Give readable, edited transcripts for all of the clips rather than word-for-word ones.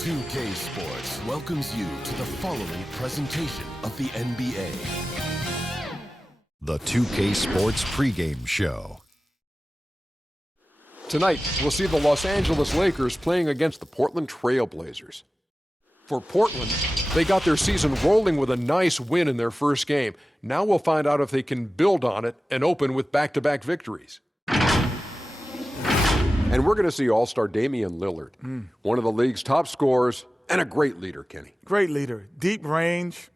2K Sports welcomes you to the following presentation of the NBA. The 2K Sports pregame show. Tonight, we'll see the Los Angeles Lakers playing against the Portland Trailblazers. For Portland, they got their season rolling with a nice win in their first game. Now we'll find out if they can build on it and open with back-to-back victories. And we're going to see All-Star Damian Lillard, one of the league's top scorers and a great leader, Kenny. Great leader, deep range,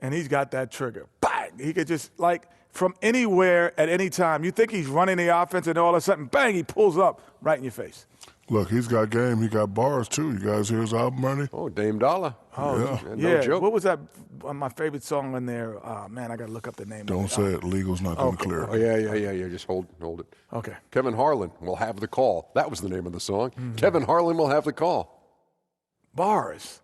and he's got that trigger. Bang! He could just, like, from anywhere at any time. You think he's running the offense, and all of a sudden, bang, he pulls up right in your face. Look, he's got game. He got bars, too. You guys hear his album, Ernie? Oh, Dame Dollar. Oh, yeah. No joke. What was that? My favorite song in there. Man, I got to look up the name. Don't say it. Legal's not going to clear it. Oh, yeah. Just hold it. Okay. Kevin Harlan will have the call. That was the name of the song. Kevin Harlan will have the call. Bars.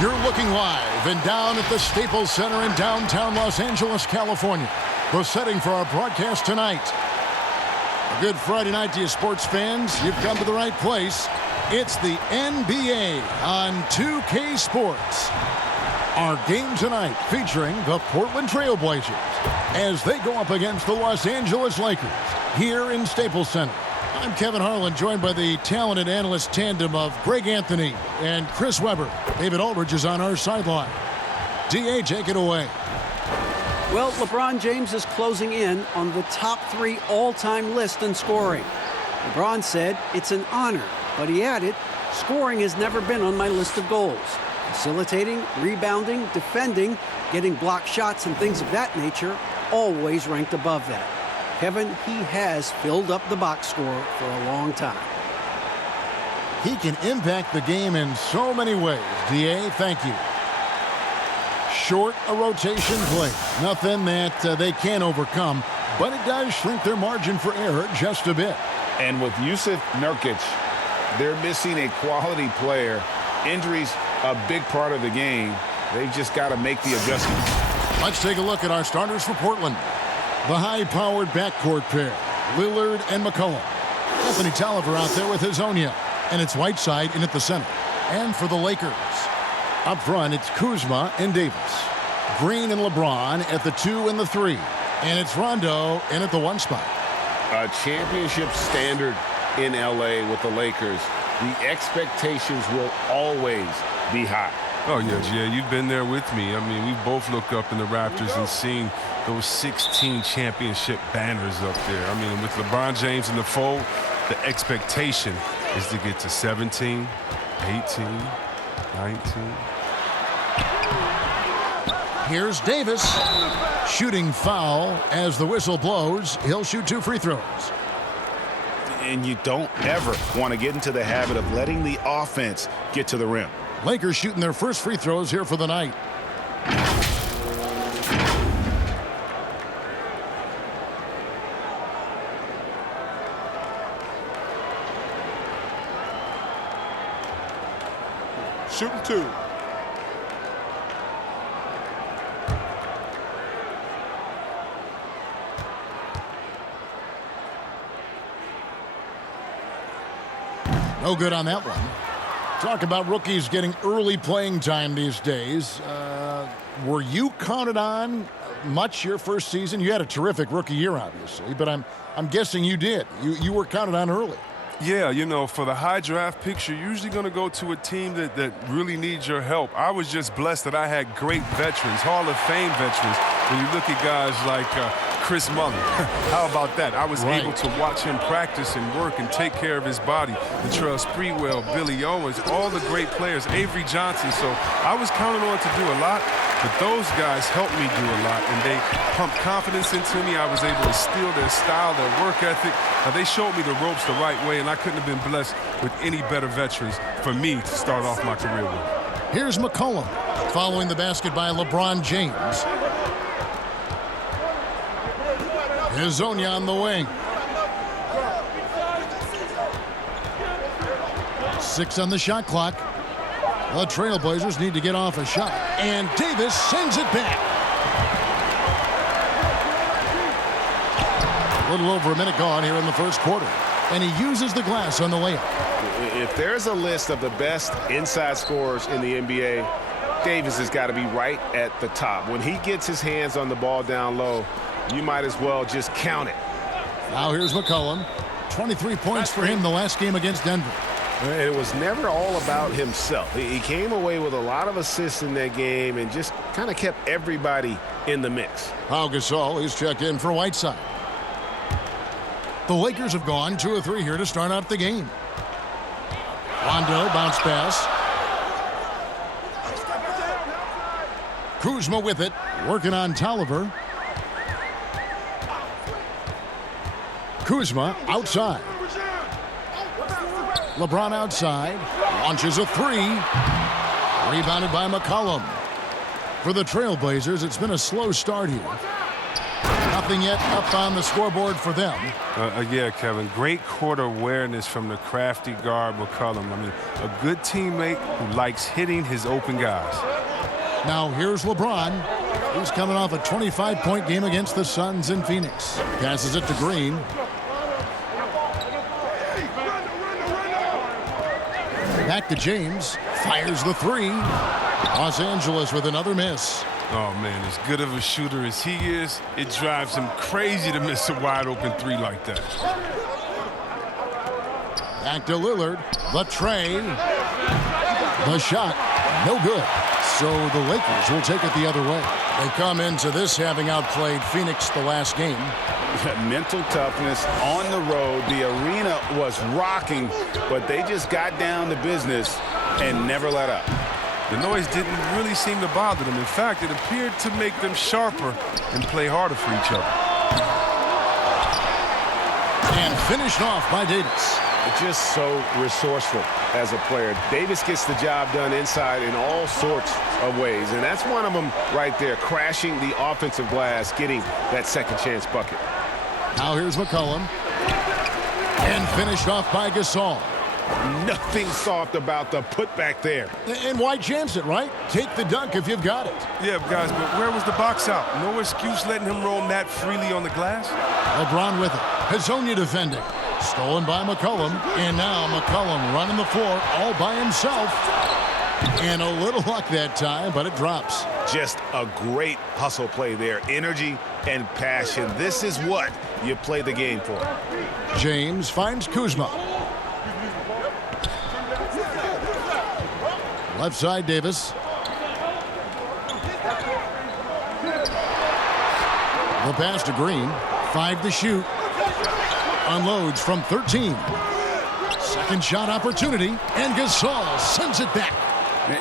You're looking live and down at the Staples Center in downtown Los Angeles, California. The setting for our broadcast tonight. A good Friday night to you sports fans. You've come to the right place. It's the NBA on 2K Sports. Our game tonight featuring the Portland Trailblazers as they go up against the Los Angeles Lakers here in Staples Center. I'm Kevin Harlan, joined by the talented analyst tandem of Greg Anthony and Chris Webber. David Aldridge is on our sideline. D.A., take it away. Well, LeBron James is closing in on the top 3 all-time list in scoring. LeBron said, "It's an honor," but he added, "Scoring has never been on my list of goals. Facilitating, rebounding, defending, getting blocked shots, and things of that nature always ranked above that." Kevin, he has filled up the box score for a long time. He can impact the game in so many ways. D.A., thank you. Short a rotation play. Nothing that they can't overcome, but it does shrink their margin for error just a bit. And with Yusuf Nurkic, they're missing a quality player. Injuries a big part of the game. They've just got to make the adjustment. Let's take a look at our starters for Portland. The high-powered backcourt pair, Lillard and McCollum. Anthony Tolliver out there with Hazonia. And it's Whiteside in at the center. And for the Lakers, up front, it's Kuzma and Davis. Green and LeBron at the 2 and the 3. And it's Rondo in at the 1 spot. A championship standard in L.A. with the Lakers. The expectations will always be high. Oh, yeah, you've been there with me. I mean, we both look up in the rafters and seen those 16 championship banners up there. I mean, with LeBron James in the fold, the expectation is to get to 17, 18, 19. Here's Davis. Shooting foul as the whistle blows. He'll shoot 2 free throws. And you don't ever want to get into the habit of letting the offense get to the rim. Lakers shooting their first free throws here for the night. Shooting 2. No good on that one. Talk about rookies getting early playing time these days. Were you counted on much your first season? You had a terrific rookie year, obviously, but I'm guessing you did. You were counted on early. Yeah, you know, for the high draft picks, you're usually going to go to a team that really needs your help. I was just blessed that I had great veterans, Hall of Fame veterans. When you look at guys like Chris Mullin. How about that? I was able to watch him practice and work and take care of his body. Latrell Sprewell, Billy Owens, all the great players, Avery Johnson. So I was counting on to do a lot, but those guys helped me do a lot, and they pumped confidence into me. I was able to steal their style, their work ethic. They showed me the ropes the right way, and I couldn't have been blessed with any better veterans for me to start off my career with. Here's McCollum following the basket by LeBron James. Hezonja on the wing. 6 on the shot clock. The Trailblazers need to get off a shot. And Davis sends it back. A little over a minute gone here in the first quarter. And he uses the glass on the layup. If there's a list of the best inside scorers in the NBA, Davis has got to be right at the top. When he gets his hands on the ball down low, you might as well just count it. Now here's McCollum. 23 points for him the last game against Denver. It was never all about himself. He came away with a lot of assists in that game and just kind of kept everybody in the mix. Pau Gasol is checked in for Whiteside. The Lakers have gone 2 of 3 here to start out the game. Rondo bounce pass. Kuzma with it, working on Tolliver. Kuzma outside. LeBron outside. Launches a 3. Rebounded by McCollum. For the Trailblazers, it's been a slow start here. Nothing yet up on the scoreboard for them. Yeah, Kevin, great court awareness from the crafty guard McCollum. I mean, a good teammate who likes hitting his open guys. Now here's LeBron. He's coming off a 25-point game against the Suns in Phoenix. Passes it to Green. Back to James. Fires the 3. Los Angeles with another miss. Oh, man, as good of a shooter as he is, it drives him crazy to miss a wide-open 3 like that. Back to Lillard. The tray. The shot. No good. So the Lakers will take it the other way. They come into this having outplayed Phoenix the last game. Mental toughness on the road. The arena was rocking, but they just got down to business and never let up. The noise didn't really seem to bother them. In fact, it appeared to make them sharper and play harder for each other. And finished off by Davis. Just so resourceful as a player. Davis gets the job done inside in all sorts of ways, and that's one of them right there, crashing the offensive glass, getting that second chance bucket. Now here's McCollum. And finished off by Gasol. Nothing soft about the putback there. And why chance it, right? Take the dunk if you've got it. Yeah, guys, but where was the box out? No excuse letting him roam that freely on the glass? LeBron with it. Hezonja defending. Stolen by McCollum. And now McCollum running the floor all by himself. And a little luck that time, but it drops. Just a great hustle play there. Energy and passion. This is what you play the game for. James finds Kuzma. Left side, Davis. The pass to Green. 5 to shoot. Unloads from 13. Second shot opportunity. And Gasol sends it back.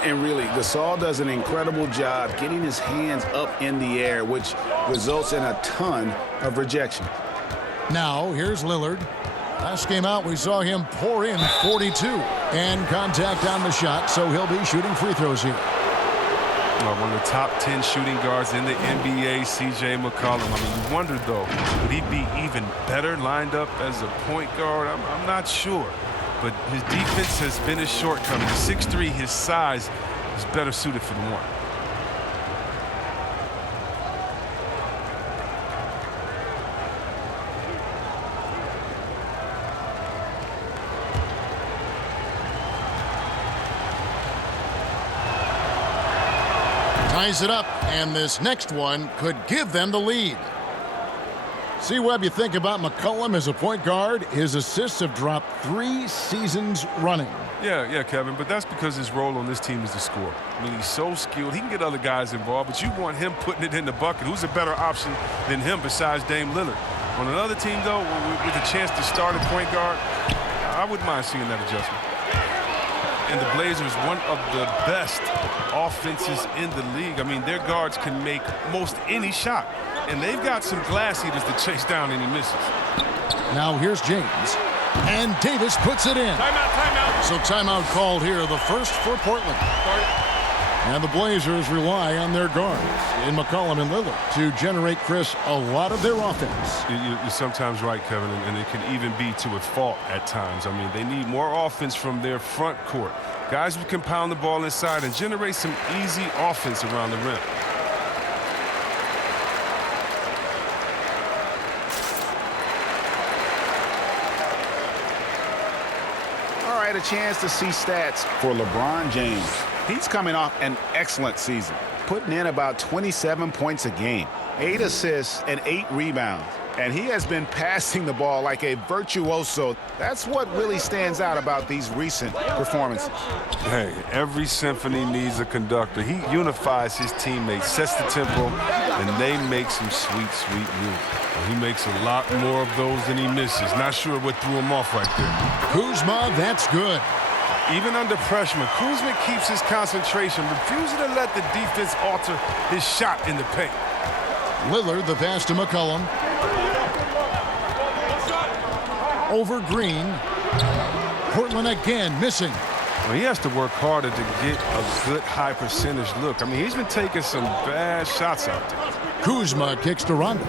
And really, Gasol does an incredible job getting his hands up in the air, which results in a ton of rejection. Now, here's Lillard. Last game out, we saw him pour in 42. And contact on the shot, so he'll be shooting free throws here. One of the top 10 shooting guards in the NBA, C.J. McCollum. I mean, you wondered, though, would he be even better lined up as a point guard? I'm not sure. But his defense has been his shortcoming. 6'3", his size is better suited for the one. Ties it up, and this next one could give them the lead. See, Webb, you think about McCollum as a point guard. His assists have dropped 3 seasons running. Yeah, Kevin, but that's because his role on this team is to score. I mean, he's so skilled. He can get other guys involved, but you want him putting it in the bucket. Who's a better option than him besides Dame Lillard? On another team, though, with a chance to start at point guard, I wouldn't mind seeing that adjustment. And the Blazers, one of the best offenses in the league. I mean, their guards can make most any shot. And they've got some glass eaters to chase down any misses. Now here's James. And Davis puts it in. Timeout. So timeout called here, the first for Portland. And the Blazers rely on their guards in McCollum and Lillard to generate, Chris, a lot of their offense. You're sometimes right, Kevin, and it can even be to a fault at times. I mean, they need more offense from their front court. Guys who can pound the ball inside and generate some easy offense around the rim. All right, a chance to see stats for LeBron James. He's coming off an excellent season, putting in about 27 points a game, 8 assists and 8 rebounds. And he has been passing the ball like a virtuoso. That's what really stands out about these recent performances. Hey, every symphony needs a conductor. He unifies his teammates, sets the tempo, and they make some sweet, sweet music. He makes a lot more of those than he misses. Not sure what threw him off right there. Kuzma, that's good. Even under pressure, Kuzma keeps his concentration, refusing to let the defense alter his shot in the paint. Lillard, the pass to McCollum. Over Green. Portland again missing. Well, he has to work harder to get a good high percentage look. I mean, he's been taking some bad shots out there. Kuzma kicks to Rondo.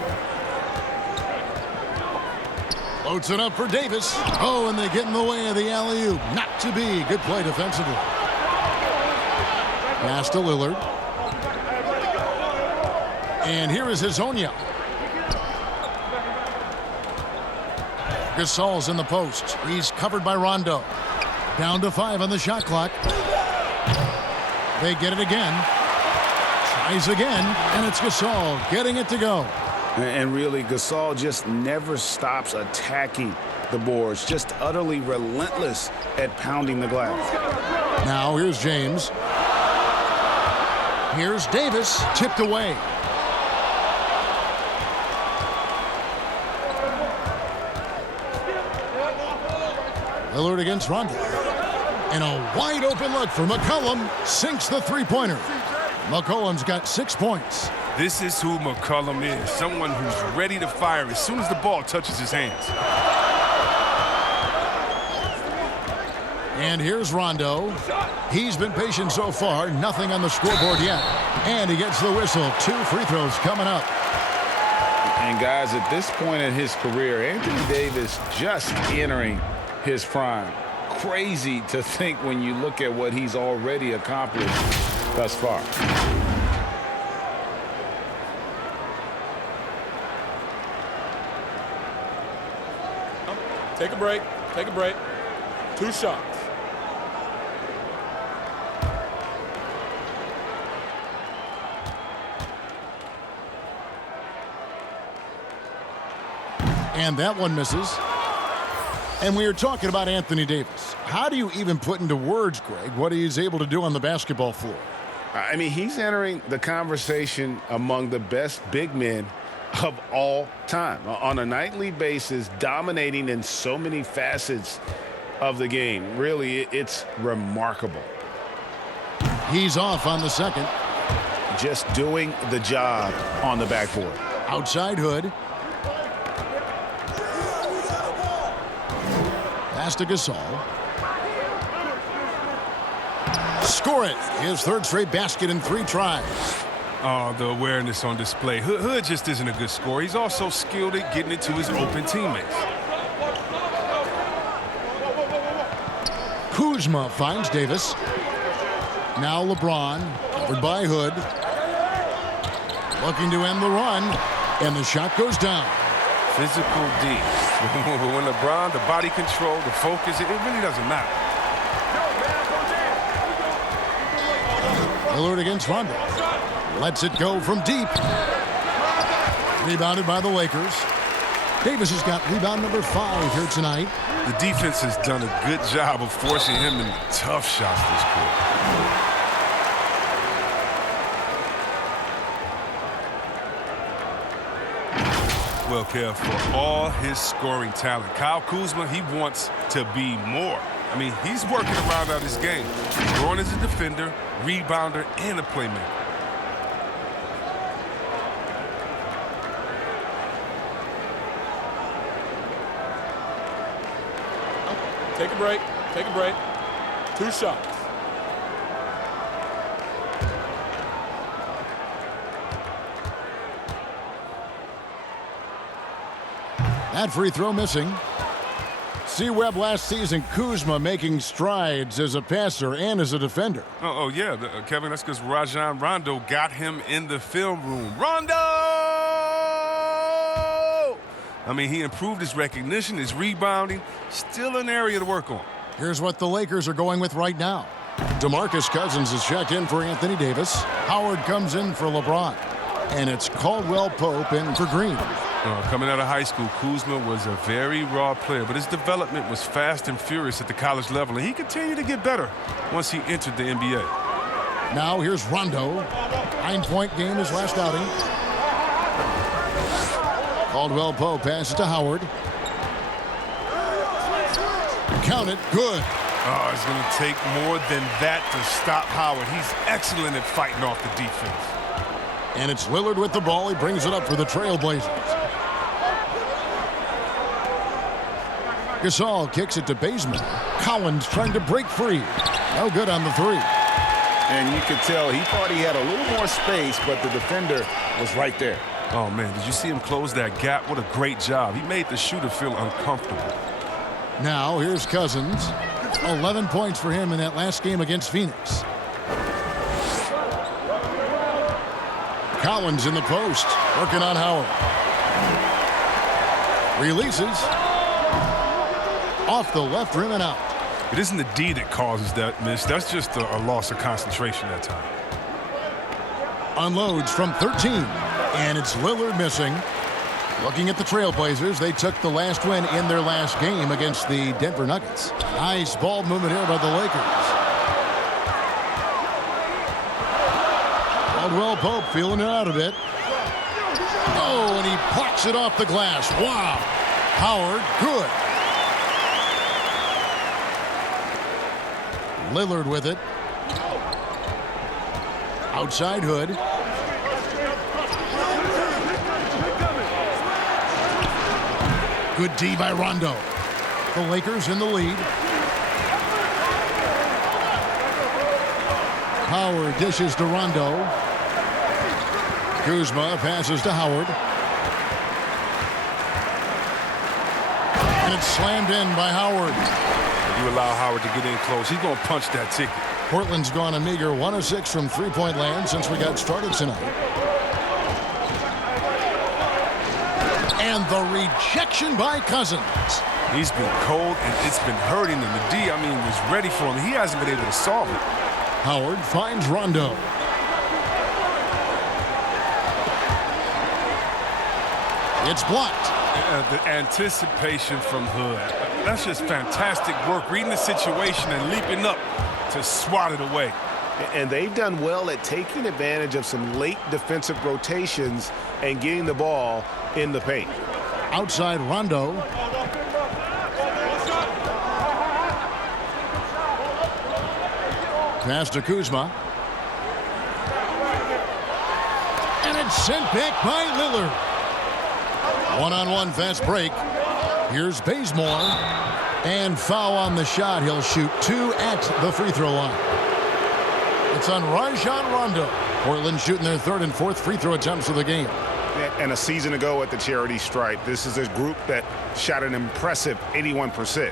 Floats it up for Davis. Oh, and they get in the way of the alley-oop. Not to be. Good play defensively. Pass to Lillard. And here is Hezonja. Gasol's in the post. He's covered by Rondo. Down to 5 on the shot clock. They get it again. Tries again, and it's Gasol getting it to go. And really, Gasol just never stops attacking the boards, just utterly relentless at pounding the glass. Now here's James. Here's Davis, tipped away. Lillard against Rondo. And a wide open look for McCollum. Sinks the three-pointer. McCollum's got 6 points. This is who McCollum is, someone who's ready to fire as soon as the ball touches his hands. And here's Rondo. He's been patient so far, nothing on the scoreboard yet. And he gets the whistle. 2 free throws coming up. And guys, at this point in his career, Anthony Davis just entering his prime. Crazy to think when you look at what he's already accomplished thus far. Take a break. Take a break. 2 shots. And that one misses. And we are talking about Anthony Davis. How do you even put into words, Greg, what he's able to do on the basketball floor? I mean, he's entering the conversation among the best big men of all time. On a nightly basis, dominating in so many facets of the game. Really, it's remarkable. He's off on the second. Just doing the job on the backboard. Outside Hood. Pass to Gasol. Score it. His 3rd straight basket in 3 tries. Oh, the awareness on display. Hood just isn't a good scorer. He's also skilled at getting it to his open teammates. Kuzma finds Davis. Now LeBron, covered by Hood. Looking to end the run, and the shot goes down. Physical D. When LeBron, the body control, the focus, it really doesn't matter. Lillard against Rondo. Lets it go from deep. Rebounded by the Lakers. Davis has got rebound number 5 here tonight. The defense has done a good job of forcing him into tough shots this quarter. Well, Kev, for all his scoring talent, Kyle Kuzma, he wants to be more. I mean, he's working around out his game. He's growing as a defender, rebounder, and a playmaker. Take a break. Take a break. 2 shots. That free throw missing. See Webb last season, Kuzma making strides as a passer and as a defender. Oh yeah, Kevin, that's because Rajon Rondo got him in the film room. Rondo! I mean, he improved his recognition, his rebounding. Still an area to work on. Here's what the Lakers are going with right now. DeMarcus Cousins is checked in for Anthony Davis. Howard comes in for LeBron. And it's Caldwell Pope in for Green. Coming out of high school, Kuzma was a very raw player, but his development was fast and furious at the college level, and he continued to get better once he entered the NBA. Now here's Rondo. 9-point game his last outing. Caldwell Pope passes to Howard. Count it. Good. Oh, it's going to take more than that to stop Howard. He's excellent at fighting off the defense. And it's Lillard with the ball. He brings it up for the Trailblazers. Gasol kicks it to Bazemore. Collins trying to break free. No good on the 3. And you could tell he thought he had a little more space, but the defender was right there. Oh, man, did you see him close that gap? What a great job. He made the shooter feel uncomfortable. Now here's Cousins. 11 points for him in that last game against Phoenix. Collins in the post, working on Howard. Releases. Off the left rim and out. It isn't the D that causes that miss. That's just a loss of concentration that time. Unloads from 13. And it's Lillard missing. Looking at the Trailblazers, they took the last win in their last game against the Denver Nuggets. Nice ball movement here by the Lakers. Caldwell Pope feeling it out a bit. Oh, and he plucks it off the glass. Wow. Howard, good. Lillard with it. Outside Hood. Good D by Rondo. The Lakers in the lead. Howard dishes to Rondo. Kuzma passes to Howard. And it's slammed in by Howard. You allow Howard to get in close, he's going to punch that ticket. Portland's gone a meager 1 of 6 from three-point land since we got started tonight. And the rejection by Cousins. He's been cold, and it's been hurting him. The D, I mean, was ready for him. He hasn't been able to solve it. Howard finds Rondo. It's blocked. The anticipation from Hood. That's just fantastic work, reading the situation and leaping up to swat it away. And they've done well at taking advantage of some late defensive rotations and getting the ball in the paint. Outside Rondo. Pass to Kuzma. And it's sent back by Lillard. One-on-one fast break. Here's Bazemore. And foul on the shot. He'll shoot 2 at the free throw line. It's on Rajon Rondo. Portland shooting their 3rd and 4th free throw attempts of the game. And a season ago at the charity stripe, this is a group that shot an impressive 81%.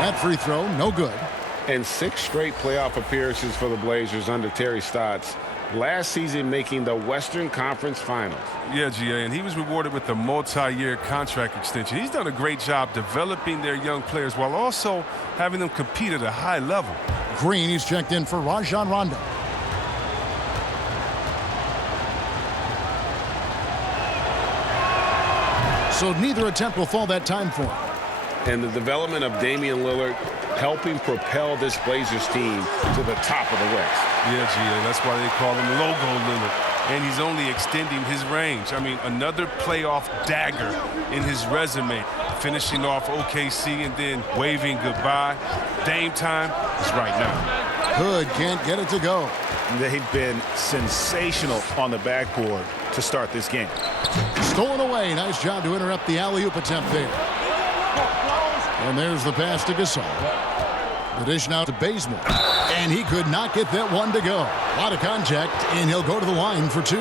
That free throw, no good. and 6 straight playoff appearances for the Blazers under Terry Stotts. Last season making the Western Conference Finals. Yeah, GA, and he was rewarded with a multi-year contract extension. He's done a great job developing their young players while also having them compete at a high level. Green, he's checked in for Rajon Rondo. So neither attempt will fall that time for him. And the development of Damian Lillard helping propel this Blazers team to the top of the West. Yeah, GA, that's why they call him Logo Lillard. And he's only extending his range. I mean, another playoff dagger in his resume. Finishing off OKC and then waving goodbye. Dame time is right now. Hood can't get it to go. They've been sensational on the backboard to start this game. Stolen away. Nice job to interrupt the alley-oop attempt there. And there's the pass to Gasol. The dish now to Bazemore. And he could not get that one to go. A lot of contact, and he'll go to the line for 2.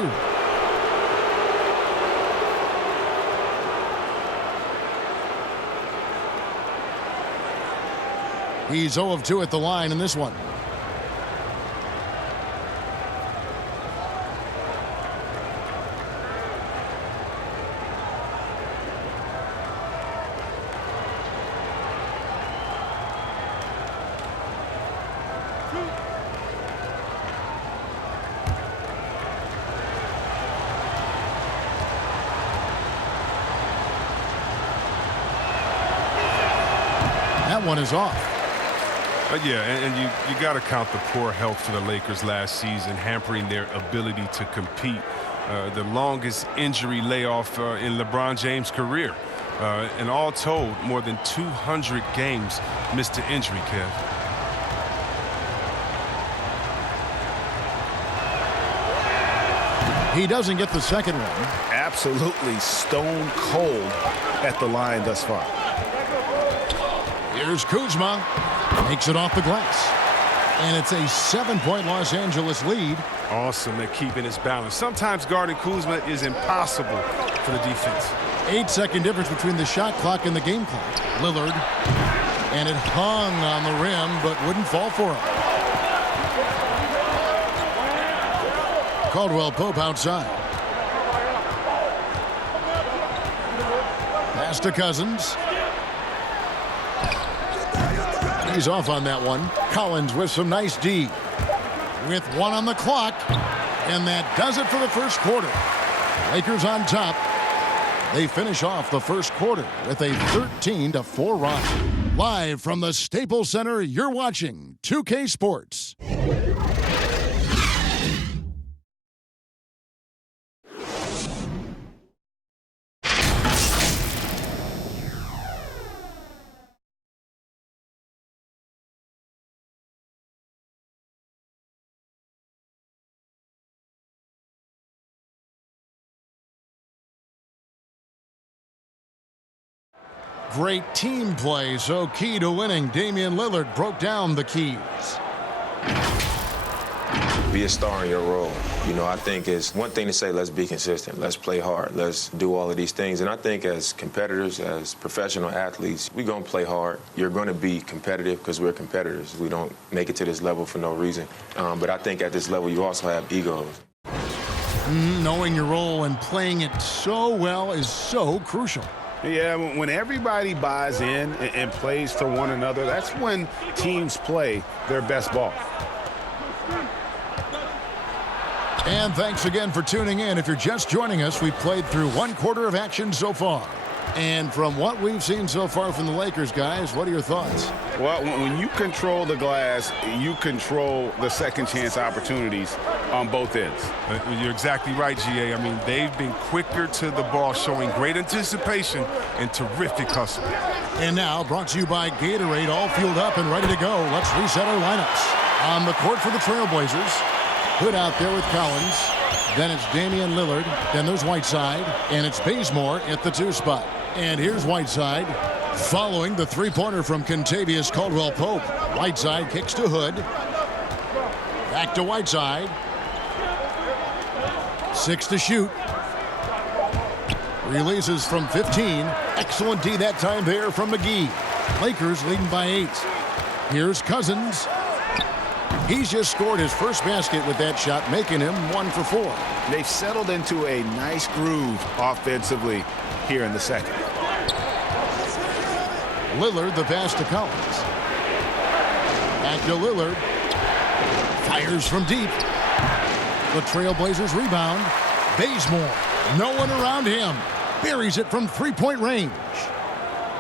He's 0 of 2 at the line in this one. That one is off. Yeah, and you got to count the poor health for the Lakers last season, hampering their ability to compete. The longest injury layoff in LeBron James' career. And all told, more than 200 games missed to injury, Kev. He doesn't get the second one. Absolutely stone cold at the line thus far. Here's Kuzma. Makes it off the glass. And it's a 7-point Los Angeles lead. Awesome at keeping his balance. Sometimes guarding Kuzma is impossible for the defense. 8-second difference between the shot clock and the game clock. Lillard. And it hung on the rim, but wouldn't fall for him. Caldwell Pope outside. Pass to Cousins. He's off on that one. Collins with some nice D. With 1 on the clock. And that does it for the first quarter. Lakers on top. They finish off the first quarter with a 13-4 run. Live from the Staples Center, you're watching 2K Sports. Great team play, so key to winning. Damian Lillard broke down the keys. Be a star in your role. You know, I think it's one thing to say, let's be consistent, let's play hard, let's do all of these things. And I think as competitors, as professional athletes, we're going to play hard. You're going to be competitive because we're competitors. We don't make it to this level for no reason. But I think at this level, you also have egos. Knowing your role and playing it so well is so crucial. Yeah, when everybody buys in and plays for one another, that's when teams play their best ball. And thanks again for tuning in. If you're just joining us, we've played through 1 quarter of action so far. And from what we've seen so far from the Lakers, guys, what are your thoughts? Well, when you control the glass, you control the second chance opportunities on both ends. You're exactly right, GA. I mean, they've been quicker to the ball, showing great anticipation and terrific hustle. And now, brought to you by Gatorade, all fueled up and ready to go. Let's reset our lineups. On the court for the Trailblazers, Hood out there with Collins. Then it's Damian Lillard. Then there's Whiteside. And it's Bazemore at the 2 spot. And here's Whiteside following the 3-pointer from Kentavious Caldwell-Pope. Whiteside kicks to Hood. Back to Whiteside. 6 to shoot. Releases from 15. Excellent D that time there from McGee. Lakers leading by 8. Here's Cousins. He's just scored his first basket with that shot, making him 1 for 4. They've settled into a nice groove offensively here in the second. Lillard, the pass to Collins. Back to Lillard. Fires from deep. The Trailblazers rebound. Bazemore, no one around him. Buries it from three-point range.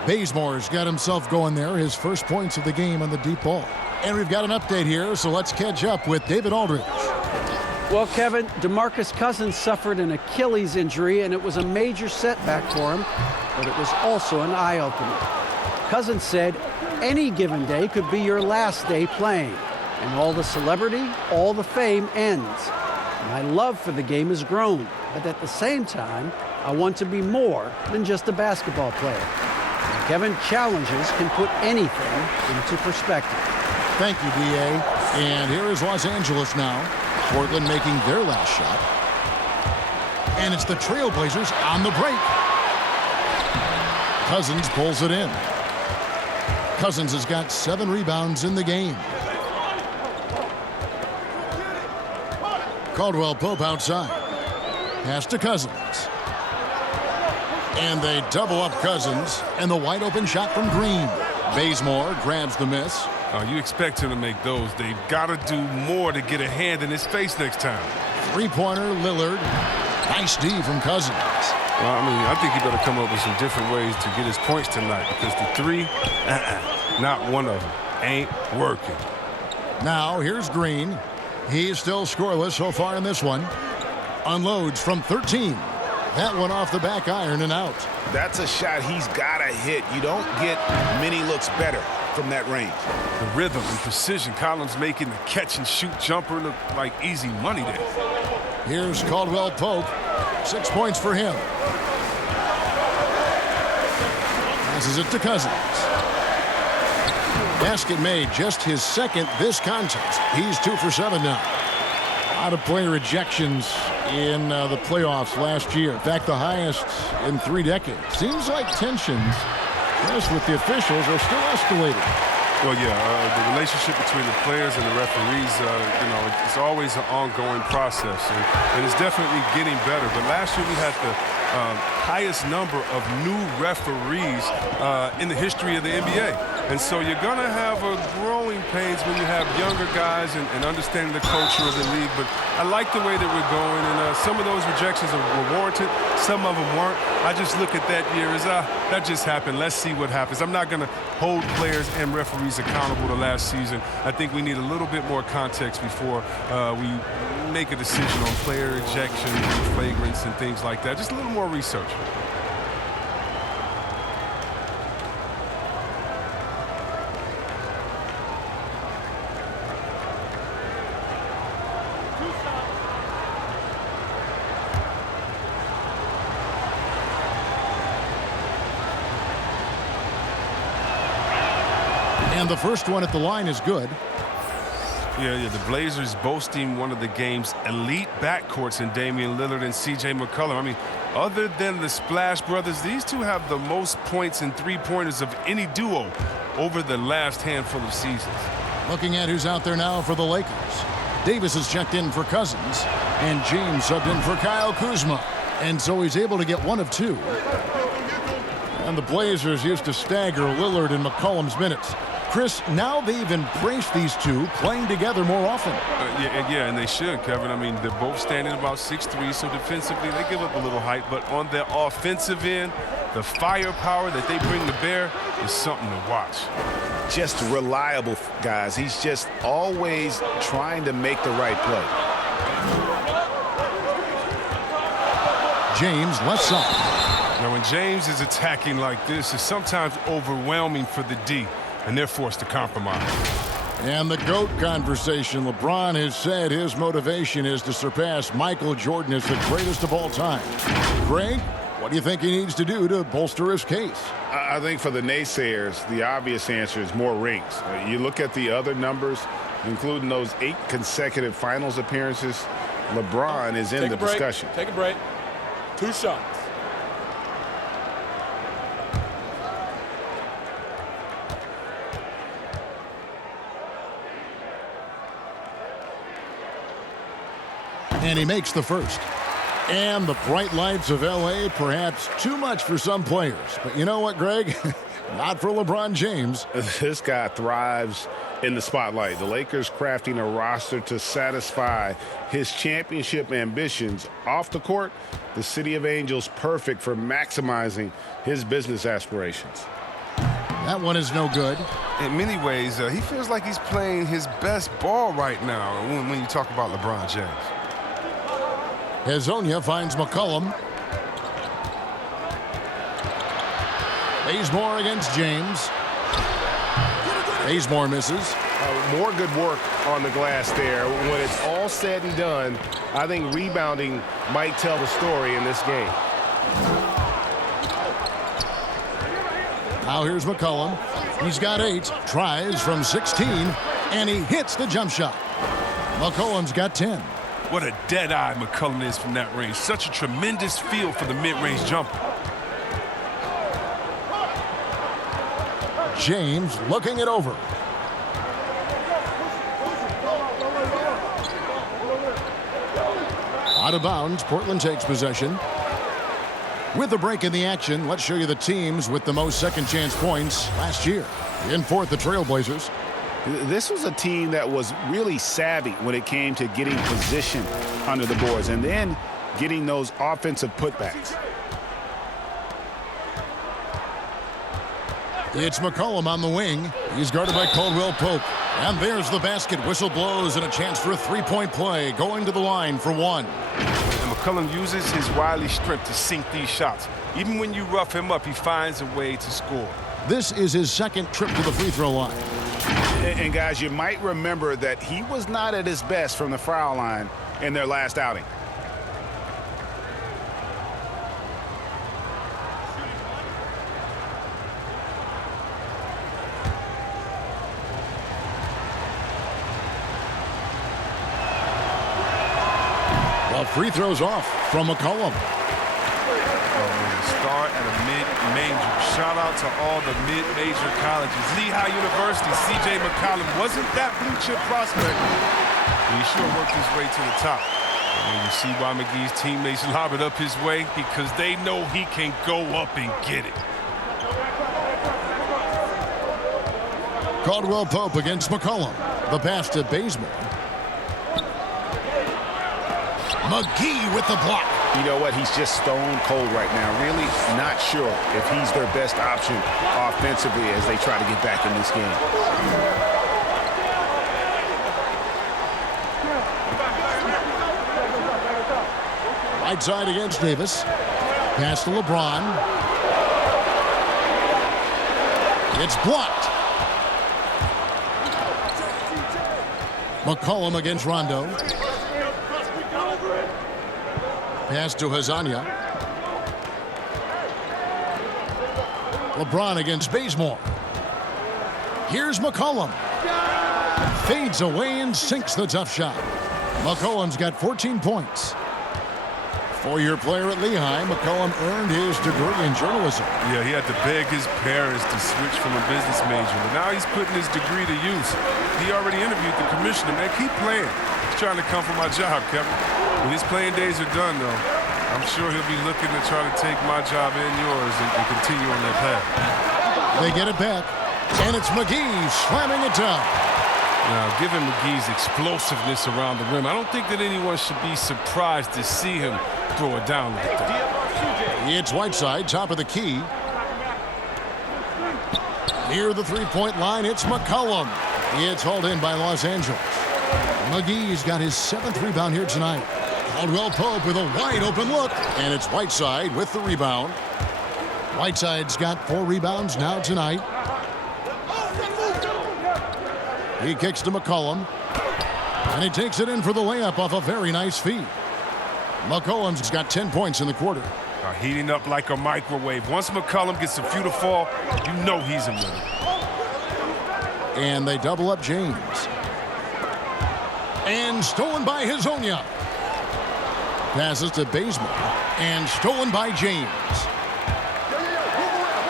Bazemore's got himself going there, his first points of the game on the deep ball. And we've got an update here, so let's catch up with David Aldridge. Well, Kevin, DeMarcus Cousins suffered an Achilles injury, and it was a major setback for him, but it was also an eye-opener. Cousins said, any given day could be your last day playing, and all the celebrity, all the fame ends. My love for the game has grown, but at the same time, I want to be more than just a basketball player. And Kevin, challenges can put anything into perspective. Thank you, D.A. And here is Los Angeles now. Portland making their last shot. And it's the Trailblazers on the break. Cousins pulls it in. Cousins has got 7 rebounds in the game. Caldwell Pope outside. Pass to Cousins. And they double up Cousins. And the wide open shot from Green. Bazemore grabs the miss. You expect him to make those. They've got to do more to get a hand in his face next time. Three-pointer, Lillard. Nice D from Cousins. Well, I mean, I think he better come up with some different ways to get his points tonight, because the three, not one of them, ain't working. Now, here's Green. He's still scoreless so far in this one. Unloads from 13. That one off the back iron and out. That's a shot he's got to hit. You don't get many looks better from that range. The rhythm and precision Collins making the catch-and-shoot jumper look like easy money there. Here's Caldwell Pope. 6 points for him. Passes it to Cousins. Basket made, just his second this contest. He's 2 for 7 now. A lot of player ejections in the playoffs last year. In fact, the highest in 3 decades. Seems like tensions, yes, with the officials are still escalating. Well, yeah, the relationship between the players and the referees, it's always an ongoing process, and it's definitely getting better. But last year we had the highest number of new referees in the history of the NBA. And so you're going to have a growing pains when you have younger guys and understanding the culture of the league. But I like the way that we're going, and some of those rejections were warranted. Some of them weren't. I just look at that year as, that just happened. Let's see what happens. I'm not going to hold players and referees accountable to last season. I think we need a little bit more context before we make a decision on player ejections and flagrants and things like that. Just a little more research. And the first one at the line is good. Yeah, the Blazers boasting one of the game's elite backcourts in Damian Lillard and C.J. McCollum. I mean, other than the Splash Brothers, these two have the most points and three-pointers of any duo over the last handful of seasons. Looking at who's out there now for the Lakers. Davis has checked in for Cousins, and James subbed in for Kyle Kuzma. And so he's able to get 1 of 2. And the Blazers used to stagger Lillard and McCollum's minutes. Chris, now they've embraced these two playing together more often. Yeah, and they should, Kevin. I mean, they're both standing about 6'3", so defensively they give up a little height. But on their offensive end, the firepower that they bring to bear is something to watch. Just reliable, guys. He's just always trying to make the right play. James left side. Now, when James is attacking like this, it's sometimes overwhelming for the D, and they're forced to compromise. And the GOAT conversation. LeBron has said his motivation is to surpass Michael Jordan as the greatest of all time. Greg, what do you think he needs to do to bolster his case? I think for the naysayers, the obvious answer is more rings. You look at the other numbers, including those 8 consecutive finals appearances, LeBron is in the discussion. Take a break. 2 shots. And he makes the first. And the bright lights of L.A. perhaps too much for some players. But you know what, Greg? Not for LeBron James. This guy thrives in the spotlight. The Lakers crafting a roster to satisfy his championship ambitions. Off the court, the City of Angels perfect for maximizing his business aspirations. That one is no good. In many ways, he feels like he's playing his best ball right now when you talk about LeBron James. Hezonja finds McCollum. Bazemore against James. Bazemore misses. More good work on the glass there. When it's all said and done, I think rebounding might tell the story in this game. Now here's McCollum. He's got 8. Tries from 16. And he hits the jump shot. McCollum's got 10. What a dead-eye McCollum is from that range. Such a tremendous feel for the mid-range jumper. James looking it over. Out of bounds, Portland takes possession. With a break in the action, let's show you the teams with the most second chance points last year. In fourth, the Trailblazers. This was a team that was really savvy when it came to getting position under the boards and then getting those offensive putbacks. It's McCollum on the wing. He's guarded by Caldwell Pope. And there's the basket. Whistle blows and a chance for a three-point play. Going to the line for one. And McCollum uses his wily strength to sink these shots. Even when you rough him up, he finds a way to score. This is his second trip to the free throw line. And guys, you might remember that he was not at his best from the foul line in their last outing. Well, free throws off from McCollum. Start at a mid-major. Shout out to all the mid-major colleges. Lehigh University, C.J. McCollum wasn't that blue-chip prospect. He sure worked his way to the top. And you see why McGee's teammates lob it up his way, because they know he can go up and get it. Caldwell Pope against McCollum. The pass to Bazemore. McGee with the block. You know what? He's just stone cold right now. Really not sure if he's their best option offensively as they try to get back in this game. Right side against Davis. Pass to LeBron. It's blocked. McCollum against Rondo. Pass to Hezonja. LeBron against Bazemore. Here's McCollum. Fades away and sinks the tough shot. McCollum's got 14 points. Four-year player at Lehigh, McCollum earned his degree in journalism. Yeah, he had to beg his parents to switch from a business major. But now he's putting his degree to use. He already interviewed the commissioner. Man, keep playing. He's trying to come for my job, Kevin. When his playing days are done, though, I'm sure he'll be looking to try to take my job and yours and continue on that path. They get it back, and it's McGee slamming it down. Now, given McGee's explosiveness around the rim, I don't think that anyone should be surprised to see him throw it down like that. It's Whiteside, top of the key. Near the three-point line, it's McCollum. It's hauled in by Los Angeles. McGee's got his 7th rebound here tonight. Caldwell Pope with a wide-open look, and it's Whiteside with the rebound. Whiteside's got 4 rebounds now tonight. He kicks to McCollum, and he takes it in for the layup off a very nice feed. McCollum's got 10 points in the quarter. Heating up like a microwave. Once McCollum gets a few to fall, you know he's a winner. And they double up James. And stolen by Hezonja. Passes to Bazemore. And stolen by James.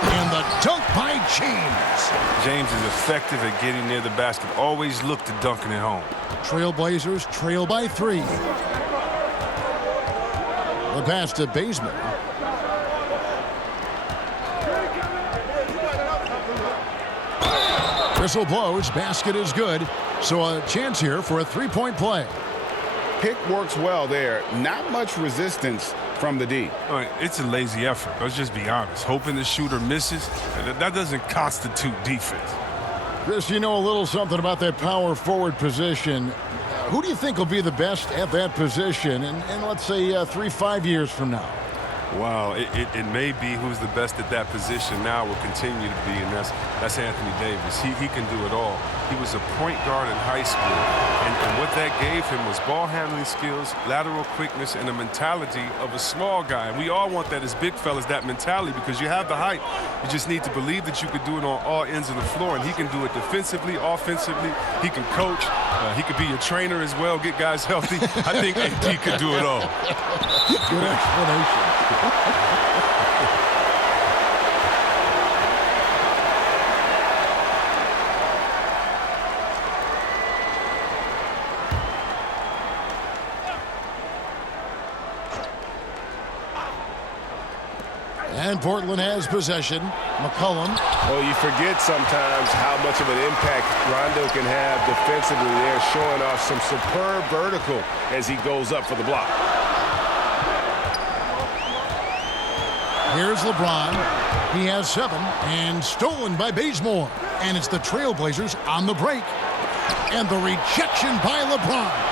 And the dunk by James. James is effective at getting near the basket. Always look to dunking it home. Trailblazers trail by 3. The pass to Bazemore. Whistle blows. Basket is good. So a chance here for a three-point play. Pick works well there. Not much resistance from the D. It's a lazy effort. Let's just be honest. Hoping the shooter misses, that doesn't constitute defense. Chris, you know a little something about that power forward position. Who do you think will be the best at that position in let's say 3-5 years from now? Wow, it may be who's the best at that position now will continue to be, and that's Anthony Davis. He can do it all. He was a point guard in high school, and what that gave him was ball handling skills, lateral quickness, and a mentality of a small guy. And we all want that as big fellas, that mentality, because you have the height. You just need to believe that you could do it on all ends of the floor, and he can do it defensively, offensively. He can coach. He could be your trainer as well, get guys healthy. I think AD could do it all. Good explanation. And Portland has possession. McCollum. Well, you forget sometimes how much of an impact Rondo can have defensively. They're showing off some superb vertical as he goes up for the block. Here's LeBron. He has 7 and stolen by Bazemore. And it's the Trailblazers on the break. And the rejection by LeBron.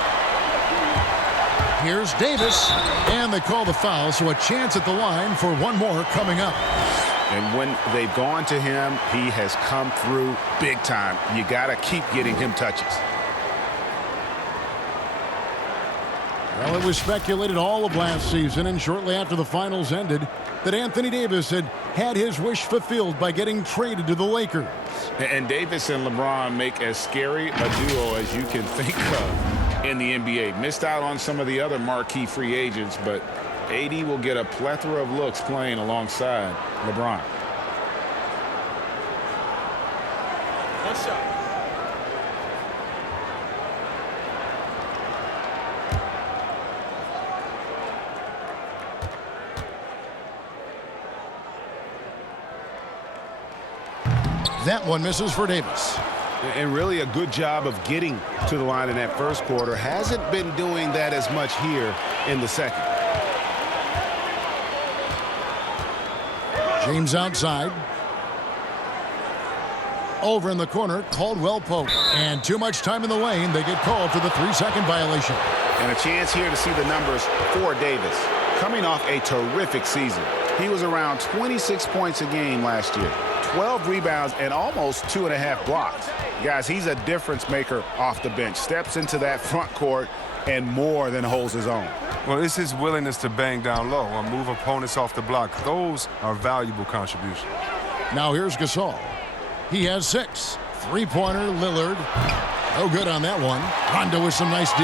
Here's Davis, and they call the foul, so a chance at the line for one more coming up. And when they've gone to him, he has come through big time. You got to keep getting him touches. Well, it was speculated all of last season and shortly after the finals ended that Anthony Davis had his wish fulfilled by getting traded to the Lakers. And Davis and LeBron make as scary a duo as you can think of in the NBA. Missed out on some of the other marquee free agents, but AD will get a plethora of looks playing alongside LeBron. Nice shot. That one misses for Davis. And really a good job of getting to the line in that first quarter. Hasn't been doing that as much here in the second. James outside. Over in the corner, Caldwell poke. And too much time in the lane. They get called for the 3-second violation. And a chance here to see the numbers for Davis. Coming off a terrific season. He was around 26 points a game last year. 12 rebounds and almost 2.5 blocks. Guys, he's a difference maker off the bench. Steps into that front court and more than holds his own. Well, it's his willingness to bang down low or move opponents off the block. Those are valuable contributions. Now here's Gasol. He has 6. Three-pointer, Lillard. No good on that one. Rondo with some nice D.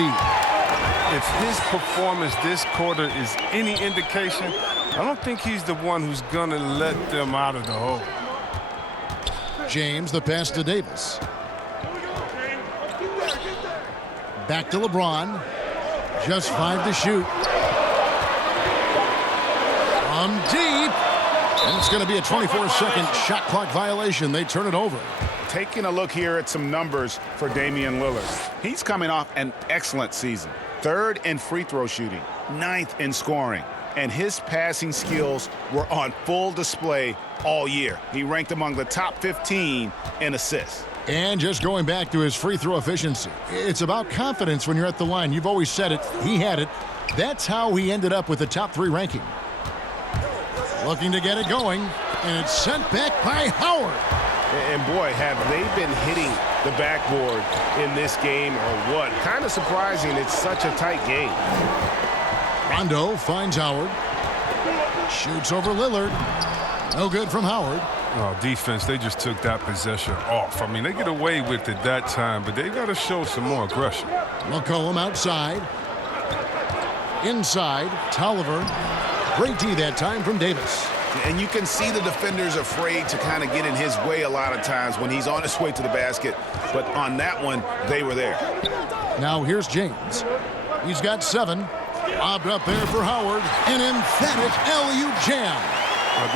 If his performance this quarter is any indication, I don't think he's the one who's going to let them out of the hole. James, the pass to Davis. Back to LeBron. Just 5 to shoot. From deep. And it's going to be a 24-second shot clock violation. They turn it over. Taking a look here at some numbers for Damian Lillard. He's coming off an excellent season. 3rd in free throw shooting. 9th in scoring. And his passing skills were on full display all year. He ranked among the top 15 in assists. And just going back to his free throw efficiency. It's about confidence when you're at the line. You've always said it. He had it. That's how he ended up with the top 3 ranking. Looking to get it going. And it's sent back by Howard. And boy, have they been hitting the backboard in this game or what? Kind of surprising. It's such a tight game. Rondo finds Howard. Shoots over Lillard. No good from Howard. Oh, defense, they just took that possession off. I mean, they get away with it that time, but they got to show some more aggression. McCollum outside. Inside, Tolliver. Great D that time from Davis. And you can see the defenders afraid to kind of get in his way a lot of times when he's on his way to the basket. But on that one, they were there. Now here's James. He's got 7. Lobbed up there for Howard. An emphatic LU jam.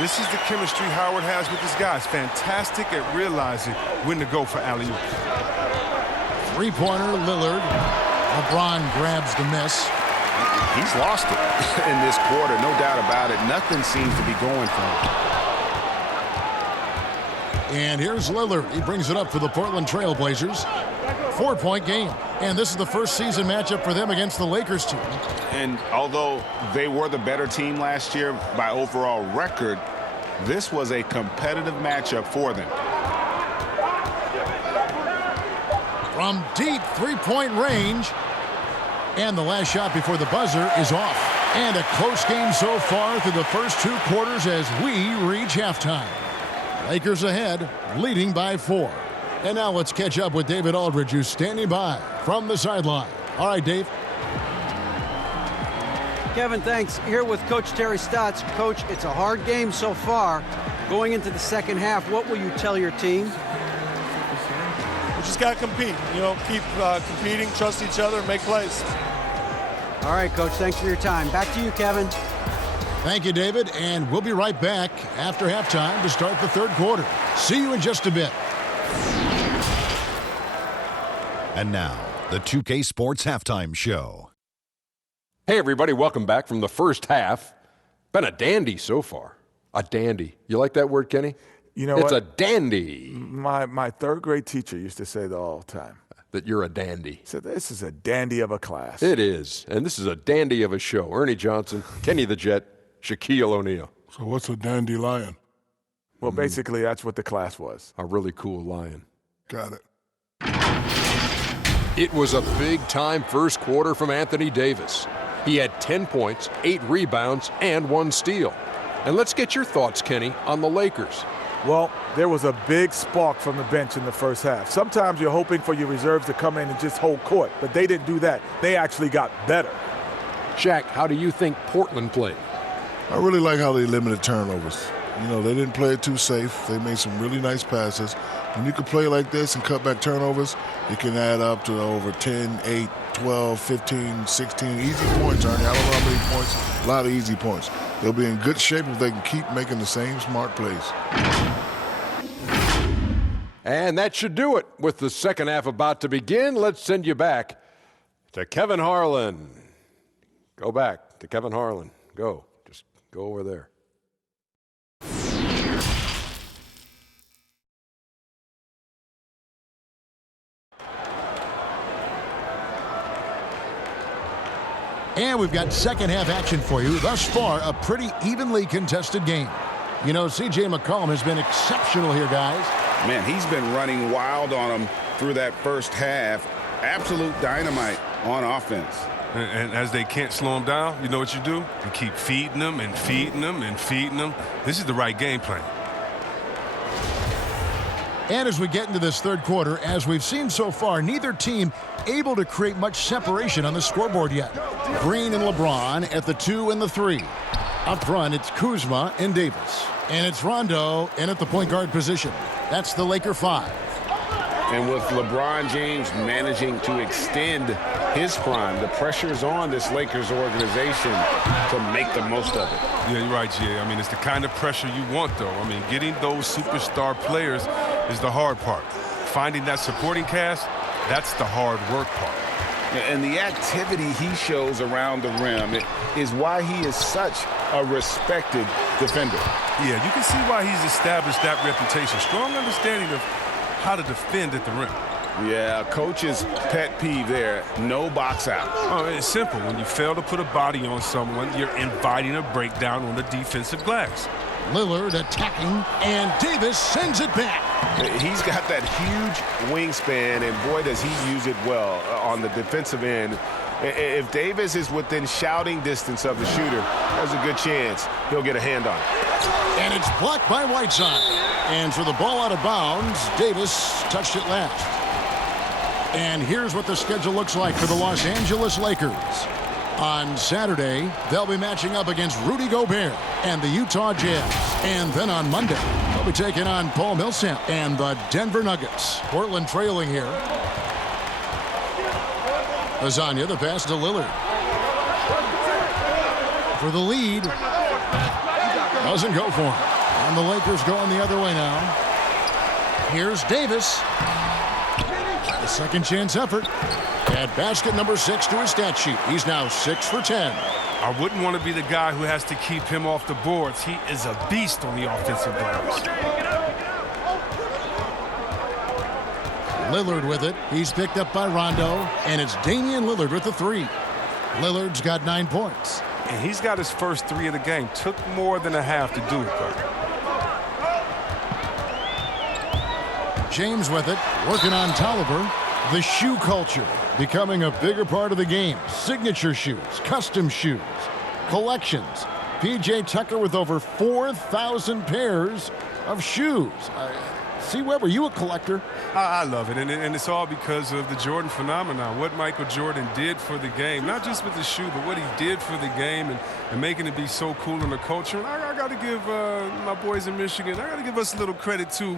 This is the chemistry Howard has with his guys. Fantastic at realizing when to go for alley-oop. Three-pointer, Lillard. LeBron grabs the miss. He's lost it in this quarter, no doubt about it. Nothing seems to be going for him. And here's Lillard. He brings it up for the Portland Trailblazers. 4-point game. And this is the first season matchup for them against the Lakers team. And although they were the better team last year by overall record, this was a competitive matchup for them. From deep three-point range. And the last shot before the buzzer is off. And a close game so far through the first 2 quarters as we reach halftime. Lakers ahead, leading by 4. And now let's catch up with David Aldridge, who's standing by from the sideline. All right, Dave. Kevin, thanks. Here with Coach Terry Stotts. Coach, it's a hard game so far. Going into the second half, what will you tell your team? We just got to compete. You know, keep competing, trust each other, make plays. All right, Coach, thanks for your time. Back to you, Kevin. Thank you, David. And we'll be right back after halftime to start the third quarter. See you in just a bit. And now, the 2K Sports Halftime Show. Hey, everybody, welcome back from the first half. Been a dandy so far. A dandy. You like that word, Kenny? You know it's what? a dandy. My third grade teacher used to say that all the time. That you're a dandy. He said, this is a dandy of a class. It is. And this is a dandy of a show. Ernie Johnson, Kenny the Jet, Shaquille O'Neal. So what's a dandelion? Well, basically, that's what the class was. A really cool lion. Got it. It was a big-time first quarter from Anthony Davis. He had 10 points, 8 rebounds, and 1 steal. And let's get your thoughts, Kenny, on the Lakers. Well, there was a big spark from the bench in the first half. Sometimes you're hoping for your reserves to come in and just hold court, but they didn't do that. They actually got better. Shaq, how do you think Portland played? I really like how they limited turnovers. You know, they didn't play it too safe. They made some really nice passes. When you can play like this and cut back turnovers, it can add up to over 10, 8, 12, 15, 16 easy points, Ernie. I don't know how many points. A lot of easy points. They'll be in good shape if they can keep making the same smart plays. And that should do it. With the second half about to begin, let's send you back to Kevin Harlan. Go back to Kevin Harlan. Go. Just go over there. And we've got second half action for you. Thus far, a pretty evenly contested game. You know, C.J. McCollum has been exceptional here, guys. Man, he's been running wild on them through that first half. Absolute dynamite on offense. And as they can't slow him down, you know what you do? You keep feeding them and feeding them and feeding them. This is the right game plan. And as we get into this third quarter, as we've seen so far, neither team able to create much separation on the scoreboard yet. Green and LeBron at the 2 and the 3. Up front, it's Kuzma and Davis. And it's Rondo in at the point guard position. That's the Laker 5. And with LeBron James managing to extend his prime, the pressure is on this Lakers organization to make the most of it. Yeah, you're right, Jay. I mean, it's the kind of pressure you want, though. I mean, getting those superstar players is the hard part. Finding that supporting cast, that's the hard work part. And the activity he shows around the rim is why he is such a respected defender. Yeah, you can see why he's established that reputation. Strong understanding of how to defend at the rim. Yeah, coach's pet peeve there, no box out. Oh, it's simple. When you fail to put a body on someone, you're inviting a breakdown on the defensive glass. Lillard attacking, and Davis sends it back. He's got that huge wingspan, and boy, does he use it well on the defensive end. If Davis is within shouting distance of the shooter, there's a good chance he'll get a hand on it. And it's blocked by Whiteside. And for the ball out of bounds, Davis touched it last. And here's what the schedule looks like for the Los Angeles Lakers. On Saturday, they'll be matching up against Rudy Gobert and the Utah Jazz. And then on Monday, they'll be taking on Paul Millsap and the Denver Nuggets. Portland trailing here. Lasagna, the pass to Lillard. for the lead. Doesn't go for him. And the Lakers going the other way now. Here's Davis. The second chance effort. Add basket number 6 to his stat sheet. He's now 6 for 10. I wouldn't want to be the guy who has to keep him off the boards. He is a beast on the offensive glass. Lillard with it. He's picked up by Rondo. And it's Damian Lillard with the 3. Lillard's got 9 points. And he's got his first 3 of the game. Took more than a half to do it, though. James with it. Working on Tolliver. The shoe culture becoming a bigger part of the game. Signature shoes, custom shoes, collections. P.J. Tucker with over 4,000 pairs of shoes. C. Webb, are you a collector? I love it, and it's all because of the Jordan phenomenon, what Michael Jordan did for the game, not just with the shoe, but what he did for the game and making it be so cool in the culture. And I got to give my boys in Michigan, I got to give us a little credit, too,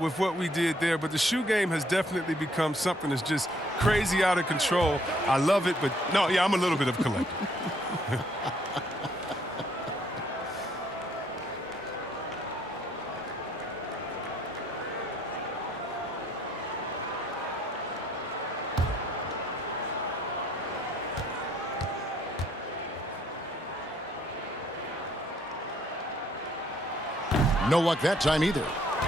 with what we did there. But the shoe game has definitely become something that's just crazy out of control. I love it, but no, yeah, I'm a little bit of a collector. No luck that time either.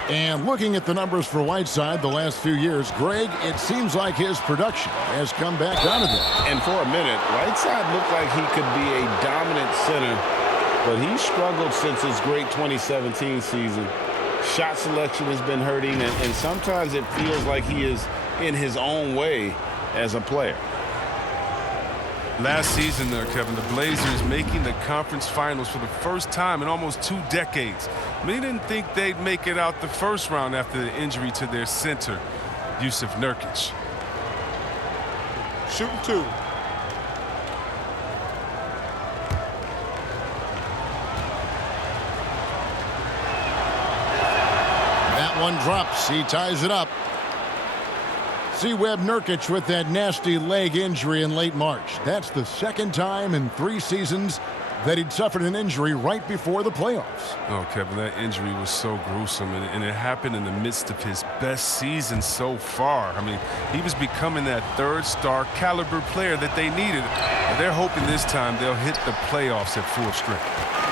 And looking at the numbers for Whiteside the last few years, Greg, it seems like his production has come back down a bit. And for a minute, Whiteside looked like he could be a dominant center, but he struggled since his great 2017 season. Shot selection has been hurting, and sometimes it feels like he is in his own way as a player. Last season, Kevin, the Blazers making the conference finals for the first time in almost 2 decades. We didn't think they'd make it out the first round after the injury to their center, Yusuf Nurkic. Shooting 2. That one drops. He ties it up. See Webb Nurkic with that nasty leg injury in late March. That's the second time in 3 seasons that he'd suffered an injury right before the playoffs. Oh, Kevin, that injury was so gruesome, and it happened in the midst of his best season so far. I mean, he was becoming that third-star caliber player that they needed. They're hoping this time they'll hit the playoffs at full strength.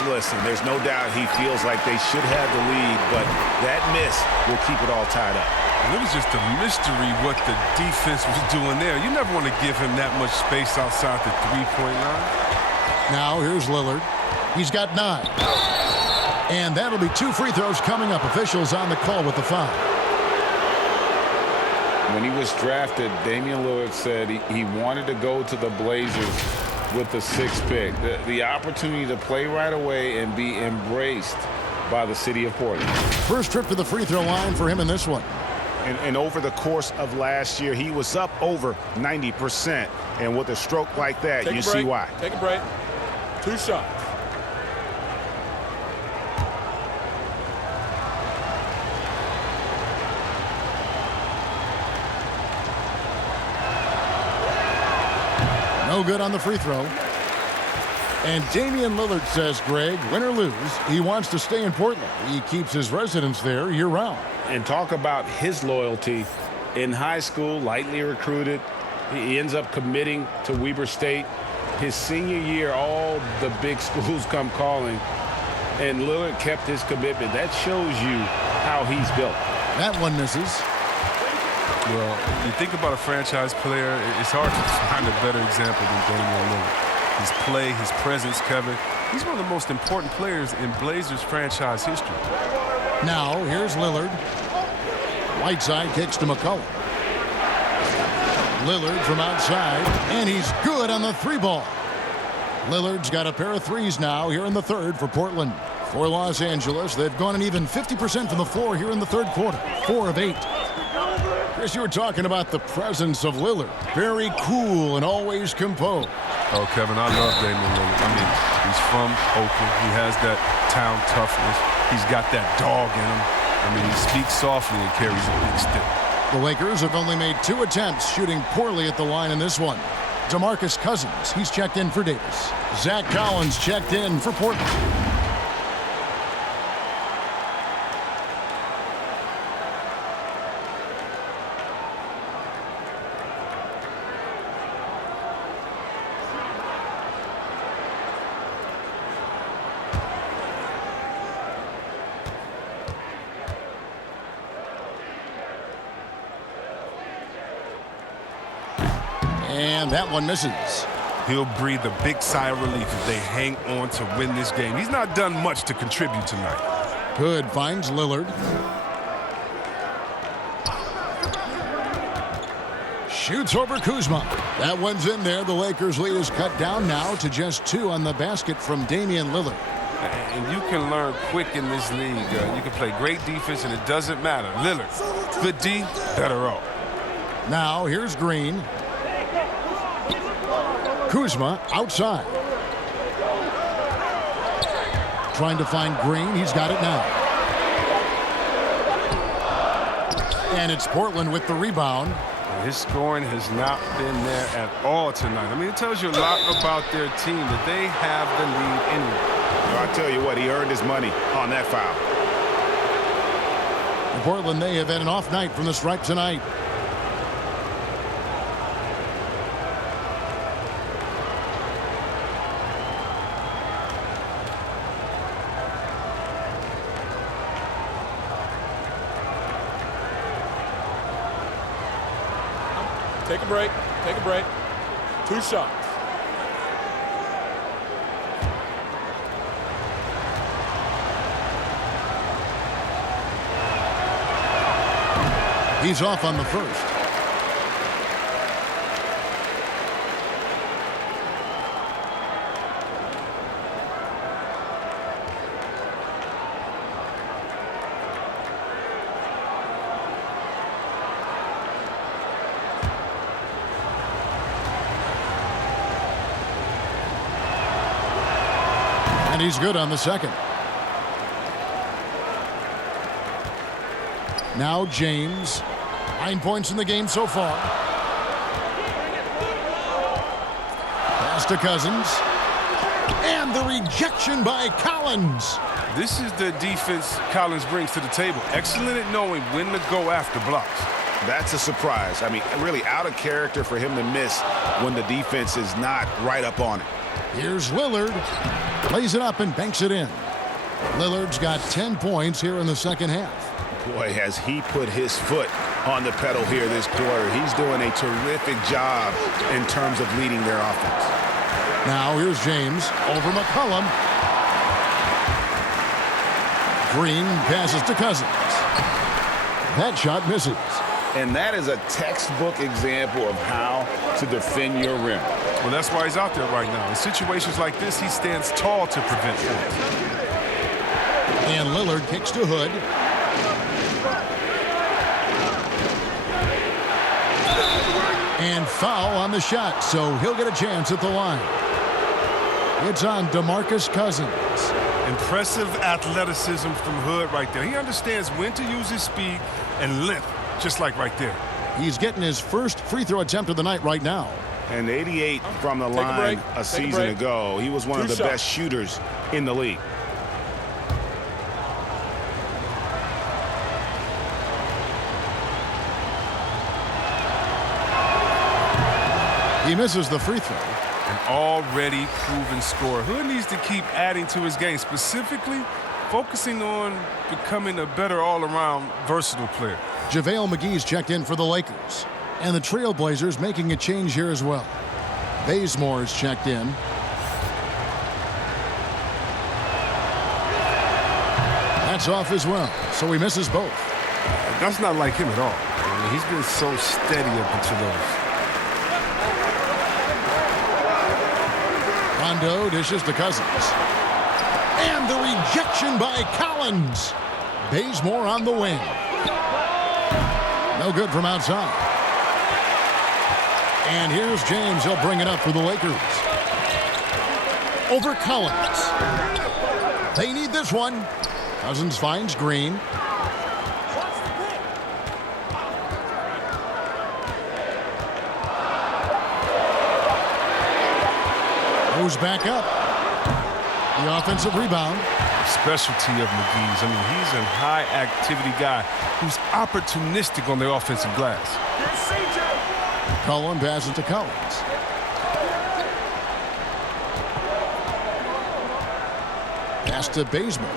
Listen, there's no doubt he feels like they should have the lead, but that miss will keep it all tied up. And it was just a mystery what the defense was doing there. You never want to give him that much space outside the three-point line. Now here's Lillard. He's got 9. And that'll be 2 free throws coming up. Officials on the call with the foul. When he was drafted, Damian Lillard said he wanted to go to the Blazers with the 6th pick. The opportunity to play right away and be embraced by the city of Portland. First trip to the free throw line for him in this one. And over the course of last year, he was up over 90%. And with a stroke like that, you see why. Take a break. 2 shots. No good on the free throw. And Damian Lillard says, Greg, win or lose, he wants to stay in Portland. He keeps his residence there year-round. And talk about his loyalty. In high school, lightly recruited, he ends up committing to Weber State. His senior year, all the big schools come calling, and Lillard kept his commitment. That shows you how he's built. That one misses. Well, you think about a franchise player, it's hard to find a better example than Damian Lillard. His play, his presence, Kevin. He's one of the most important players in Blazers franchise history. Now, here's Lillard. Whiteside kicks to McCollum. Lillard from outside, and he's good on the 3-ball. Lillard's got a pair of 3s now here in the 3rd for Portland. For Los Angeles, they've gone an even 50% from the floor here in the 3rd quarter. 4 of 8. Chris, you were talking about the presence of Lillard. Very cool and always composed. Oh, Kevin, I love Damian Lillard. I mean, he's from Oakland. He has that town toughness. He's got that dog in him. I mean, he speaks softly and carries a big stick. The Lakers have only made 2 attempts, shooting poorly at the line in this one. DeMarcus Cousins, he's checked in for Davis. Zach Collins checked in for Portland. And that one misses. He'll breathe a big sigh of relief if they hang on to win this game. He's not done much to contribute tonight. Hood finds Lillard. Shoots over Kuzma. That one's in there. The Lakers' lead is cut down now to just 2 on the basket from Damian Lillard. And you can learn quick in this league. You can play great defense, and it doesn't matter. Lillard, good D, better off. Now here's Green. Kuzma outside. Trying to find Green. He's got it now. And it's Portland with the rebound. His scoring has not been there at all tonight. I mean, it tells you a lot about their team that they have the lead anyway. Well, I tell you what, he earned his money on that foul. In Portland, they have had an off night from the stripe tonight. Take a break. Take a break. 2 shots. He's off on the first. And he's good on the second. Now James. 9 points in the game so far. Pass to Cousins. And the rejection by Collins. This is the defense Collins brings to the table. Excellent at knowing when to go after blocks. That's a surprise. I mean, really out of character for him to miss when the defense is not right up on it. Here's Lillard. Plays it up and banks it in. Lillard's got 10 points here in the second half. Boy, has he put his foot on the pedal here this quarter. He's doing a terrific job in terms of leading their offense. Now here's James over McCollum. Green passes to Cousins. That shot misses. And that is a textbook example of how to defend your rim. Well, that's why he's out there right now. In situations like this, he stands tall to prevent points. And Lillard kicks to Hood. And foul on the shot, so he'll get a chance at the line. It's on DeMarcus Cousins. Impressive athleticism from Hood right there. He understands when to use his speed and length, just like right there. He's getting his first free throw attempt of the night right now. And 88 from the line a season ago. He was one of the best shooters in the league. He misses the free throw. An already proven scorer. Hood needs to keep adding to his game, specifically focusing on becoming a better all-around versatile player. JaVale McGee's checked in for the Lakers. And the Trailblazers making a change here as well. Bazemore's checked in. That's off as well, so he misses both. That's not like him at all. I mean, he's been so steady up until those. Rondo dishes to Cousins. And the rejection by Collins. Bazemore on the wing. No good from outside. And here's James. He'll bring it up for the Lakers. Over Collins. They need this one. Cousins finds Green. goes back up. The offensive rebound. Specialty of McGee's. I mean, he's a high-activity guy who's opportunistic on the offensive glass. Cullen passes to Collins. Pass to Bazemore.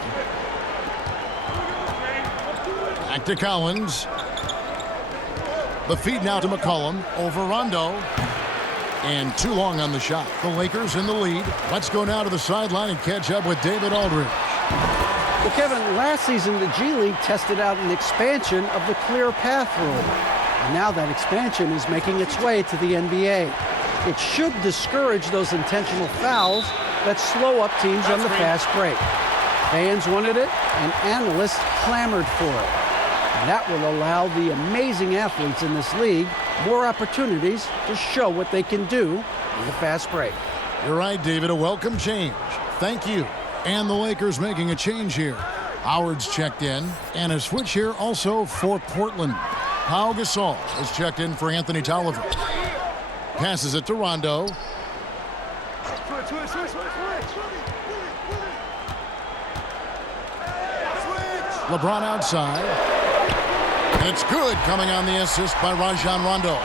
Back to Collins. The feed now to McCollum over Rondo. And too long on the shot. The Lakers in the lead. Let's go now to the sideline and catch up with David Aldridge. Well, Kevin, last season the G League tested out an expansion of the clear path rule. And now that expansion is making its way to the NBA. It should discourage those intentional fouls that slow up teams on the fast break. Fans wanted it, and analysts clamored for it. And that will allow the amazing athletes in this league more opportunities to show what they can do in the fast break. You're right, David. A welcome change. Thank you. And the Lakers making a change here. Howard's checked in, and a switch here also for Portland. Pau Gasol is checked in for Anthony Tolliver. Passes it to Rondo. LeBron outside. And it's good, coming on the assist by Rajon Rondo.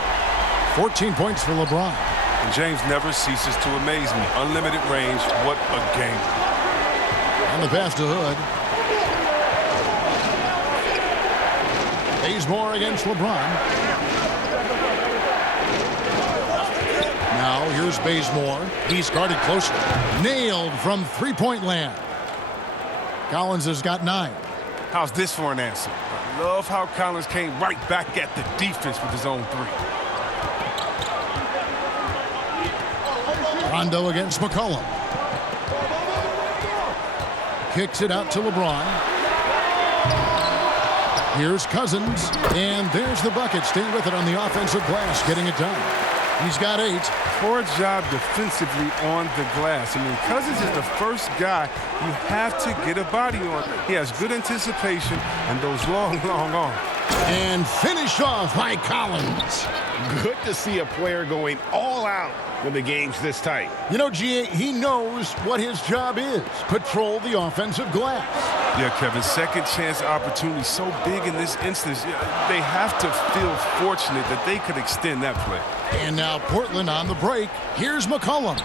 14 points for LeBron. And James never ceases to amaze me. Unlimited range, what a game. And the pass to Hood. Bazemore against LeBron. Now here's Bazemore. He's guarded closely. Nailed from three-point land. Collins has got 9. How's this for an answer? I love how Collins came right back at the defense with his own 3. Rondo against McCollum. Kicks it out to LeBron. Here's Cousins, and there's the bucket. Staying with it on the offensive glass, getting it done. He's got 8. Poor job defensively on the glass. I mean, Cousins is the first guy you have to get a body on. He has good anticipation and those long arms. And finished off by Collins. Good to see a player going all out when the game's this tight. You know, G.A., he knows what his job is. Patrol the offensive glass. Yeah, Kevin, second chance opportunity so big in this instance. They have to feel fortunate that they could extend that play. And now Portland on the break. Here's McCollum.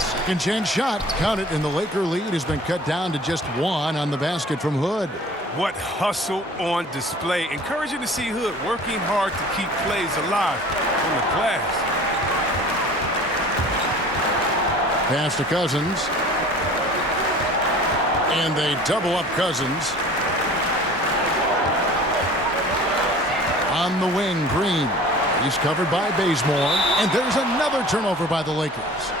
Second chance shot. Count it, and the Laker lead has been cut down to just 1 on the basket from Hood. What hustle on display. Encouraging to see Hood working hard to keep plays alive on the glass. Pass to Cousins. And they double up Cousins. On the wing, Green. He's covered by Bazemore. And there's another turnover by the Lakers.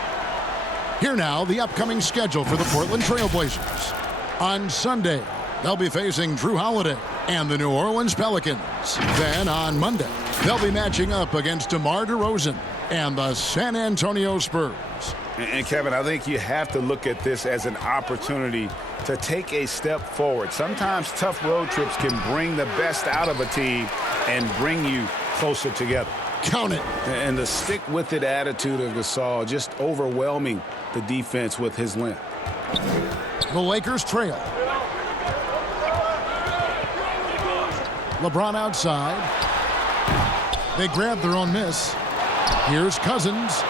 Here now, the upcoming schedule for the Portland Trailblazers. On Sunday, they'll be facing Drew Holiday and the New Orleans Pelicans. Then on Monday, they'll be matching up against DeMar DeRozan and the San Antonio Spurs. And Kevin, I think you have to look at this as an opportunity to take a step forward. Sometimes tough road trips can bring the best out of a team and bring you closer together. Count it. And the stick-with-it attitude of Gasol, just overwhelming the defense with his length. The Lakers trail. LeBron outside. They grab their own miss. Here's Cousins.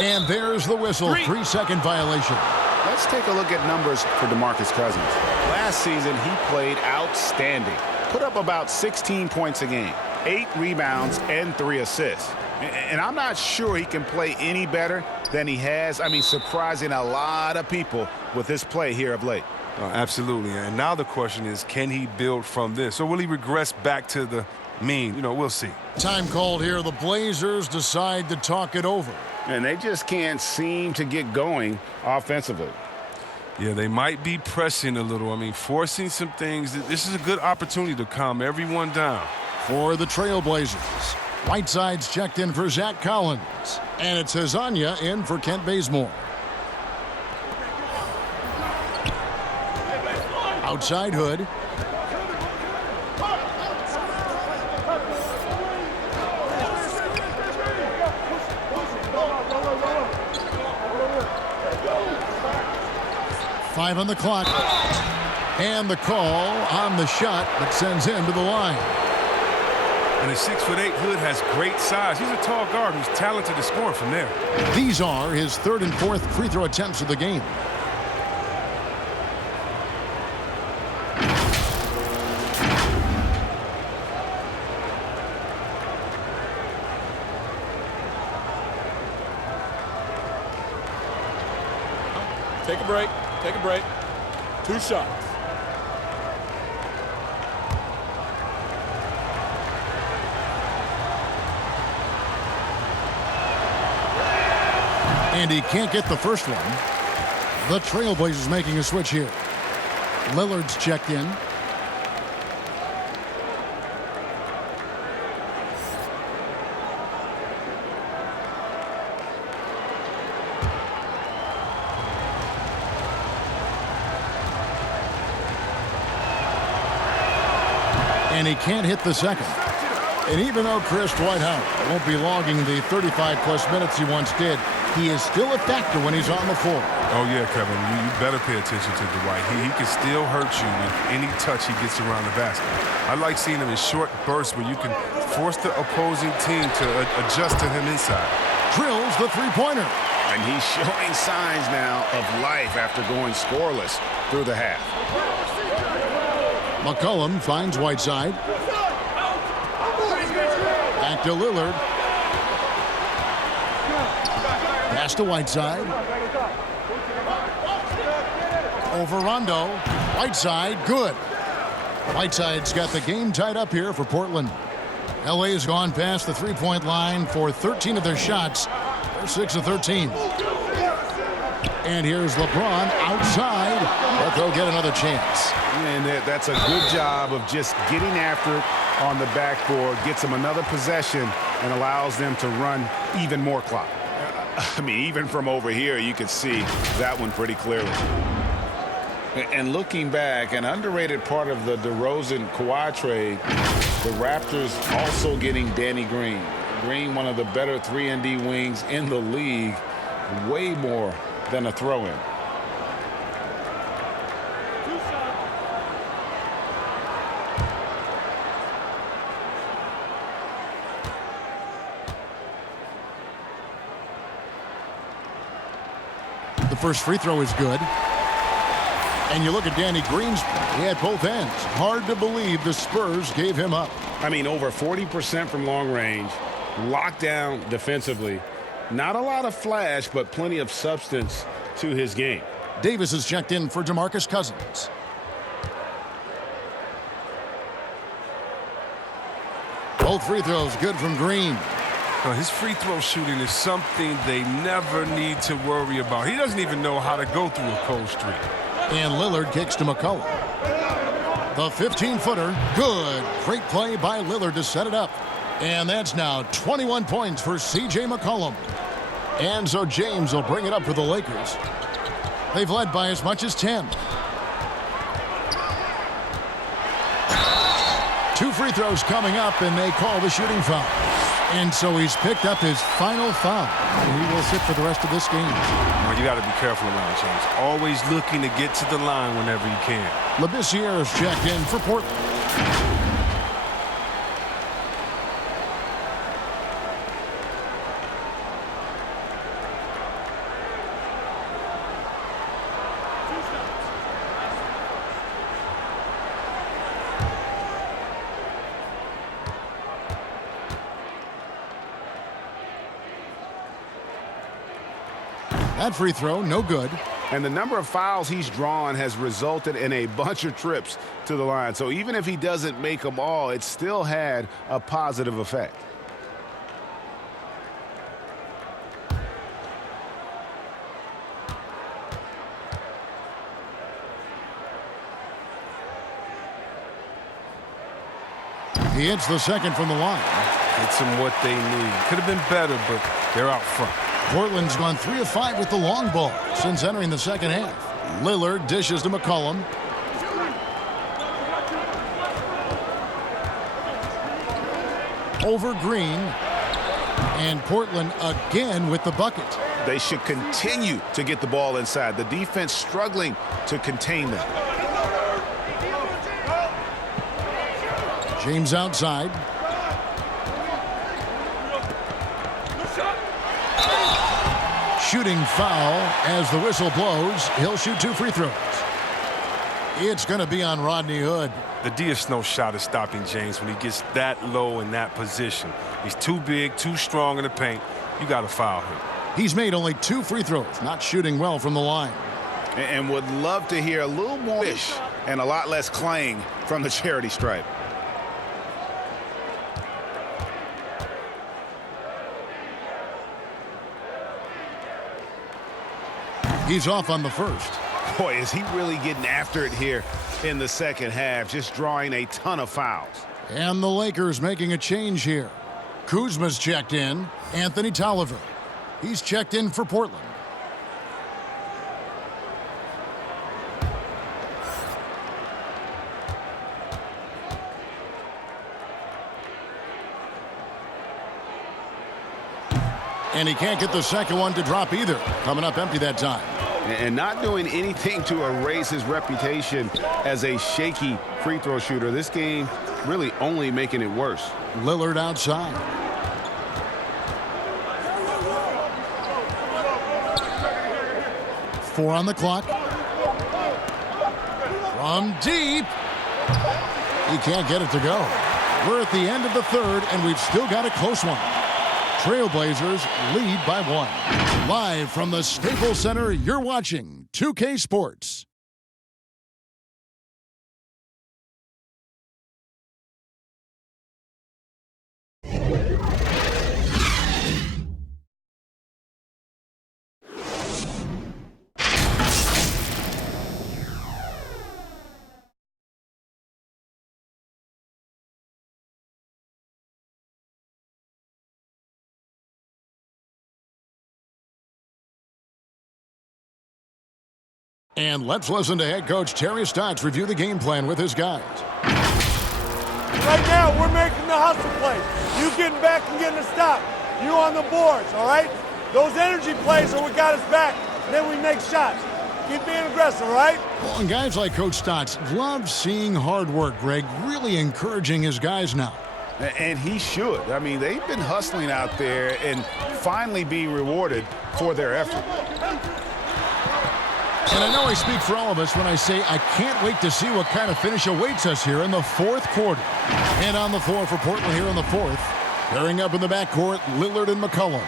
And there's the whistle. 3-second violation. Let's take a look at numbers for DeMarcus Cousins. Last season, he played outstanding. Put up about 16 points a game, 8 rebounds, and 3 assists. And I'm not sure he can play any better than he has. I mean, surprising a lot of people with his play here of late. Absolutely. And now the question is, can he build from this? Or will he regress back to the mean? You know, we'll see. Time called here. The Blazers decide to talk it over. And they just can't seem to get going offensively. Yeah, they might be pressing a little. I mean, forcing some things. This is a good opportunity to calm everyone down. For the Trailblazers, Whiteside's checked in for Zach Collins. And it's Hezonja in for Kent Bazemore. Outside Hood. 5 on the clock. And the call on the shot that sends him to the line. And a 6'8" Hood has great size. He's a tall guard who's talented at scoring from there. These are his 3rd and 4th free throw attempts of the game. Take a break. Take a break. 2 shots. And he can't get the first one. The Trailblazers making a switch here. Lillard's checked in. And he can't hit the second. And even though Chris Whitehouse won't be logging the 35-plus minutes he once did, he is still a factor when he's on the floor. Oh, yeah, Kevin. You better pay attention to Dwight. He can still hurt you with any touch he gets around the basket. I like seeing him in short bursts where you can force the opposing team to adjust to him inside. Drills the three-pointer. And he's showing signs now of life after going scoreless through the half. McCollum finds Whiteside. Back to Lillard. Pass to Whiteside. Over Rondo. Whiteside, good. Whiteside's got the game tied up here for Portland. LA has gone past the three-point line for 13 of their shots. They're 6 of 13. And here's LeBron outside, but they'll get another chance. And that's a good job of just getting after it on the backboard, gets them another possession, and allows them to run even more clock. I mean, even from over here, you could see that one pretty clearly. And looking back, an underrated part of the DeRozan-Kawhi trade, the Raptors also getting Danny Green. Green, one of the better 3-and-D wings in the league, way more than a throw-in. The first free throw is good. And you look at Danny Green's, he had both ends. Hard to believe the Spurs gave him up. I mean, over 40% from long range, locked down defensively. Not a lot of flash, but plenty of substance to his game. Davis is checked in for DeMarcus Cousins. Both free throws good from Green. His free throw shooting is something they never need to worry about. He doesn't even know how to go through a cold streak. And Lillard kicks to McCollum. The 15-footer, good. Great play by Lillard to set it up. And that's now 21 points for C.J. McCollum. And so James will bring it up for the Lakers. They've led by as much as 10. 2 free throws coming up, and they call the shooting foul. And so he's picked up his final foul. And he will sit for the rest of this game. Well, you got to be careful around James. Always looking to get to the line whenever you can. Labissiere is checked in for Portland. That free throw, no good. And the number of fouls he's drawn has resulted in a bunch of trips to the line. So even if he doesn't make them all, it still had a positive effect. He hits the second from the line. Gets them what they need. Could have been better, but they're out front. Portland's gone 3 of 5 with the long ball since entering the second half. Lillard dishes to McCollum. Over Green. And Portland again with the bucket. They should continue to get the ball inside. The defense struggling to contain them. James outside. Shooting foul as the whistle blows. He'll shoot 2 free throws. It's going to be on Rodney Hood. The D is no shot at stopping James when he gets that low in that position. He's too big, too strong in the paint. You got to foul him. He's made only 2 free throws, not shooting well from the line. And would love to hear a little more ish and a lot less clang from the charity stripe. He's off on the first. Boy, is he really getting after it here in the second half, just drawing a ton of fouls. And the Lakers making a change here. Kuzma's checked in. Anthony Tolliver. He's checked in for Portland. And he can't get the second one to drop either. Coming up empty that time. And not doing anything to erase his reputation as a shaky free throw shooter. This game really only making it worse. Lillard outside. Four on the clock. From deep. He can't get it to go. We're at the end of the third, and we've still got a close one. Trailblazers lead by 1. Live from the Staples Center, you're watching 2K Sports. And let's listen to head coach Terry Stotts review the game plan with his guys. Right now, we're making the hustle plays. You getting back and getting a stop. You on the boards, all right? Those energy plays are what got us back. Then we make shots. Keep being aggressive, all right? Well, and guys like Coach Stotts love seeing hard work, Greg, really encouraging his guys now. And he should. I mean, they've been hustling out there and finally being rewarded for their effort. And I know I speak for all of us when I say I can't wait to see what kind of finish awaits us here in the fourth quarter. And on the floor for Portland here in the fourth. Pairing up in the backcourt, Lillard and McCollum.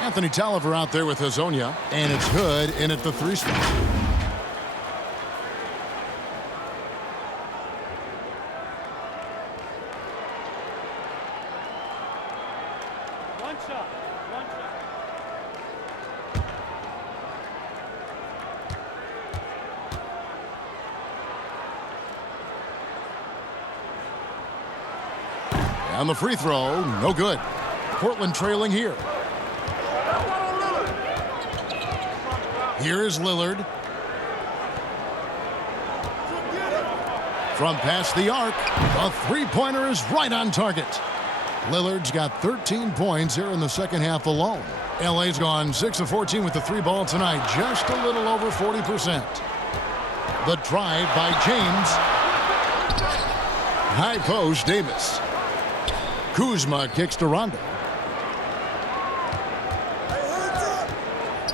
Anthony Tolliver out there with Hazonia. And it's Hood in at the 3 spot. One shot. On the free throw, no good. Portland trailing here. Here is Lillard. From past the arc, the three-pointer is right on target. Lillard's got 13 points here in the second half alone. LA's gone 6 of 14 with the 3-ball tonight, just a little over 40%. The drive by James. High post, Davis. Kuzma kicks to Rondo.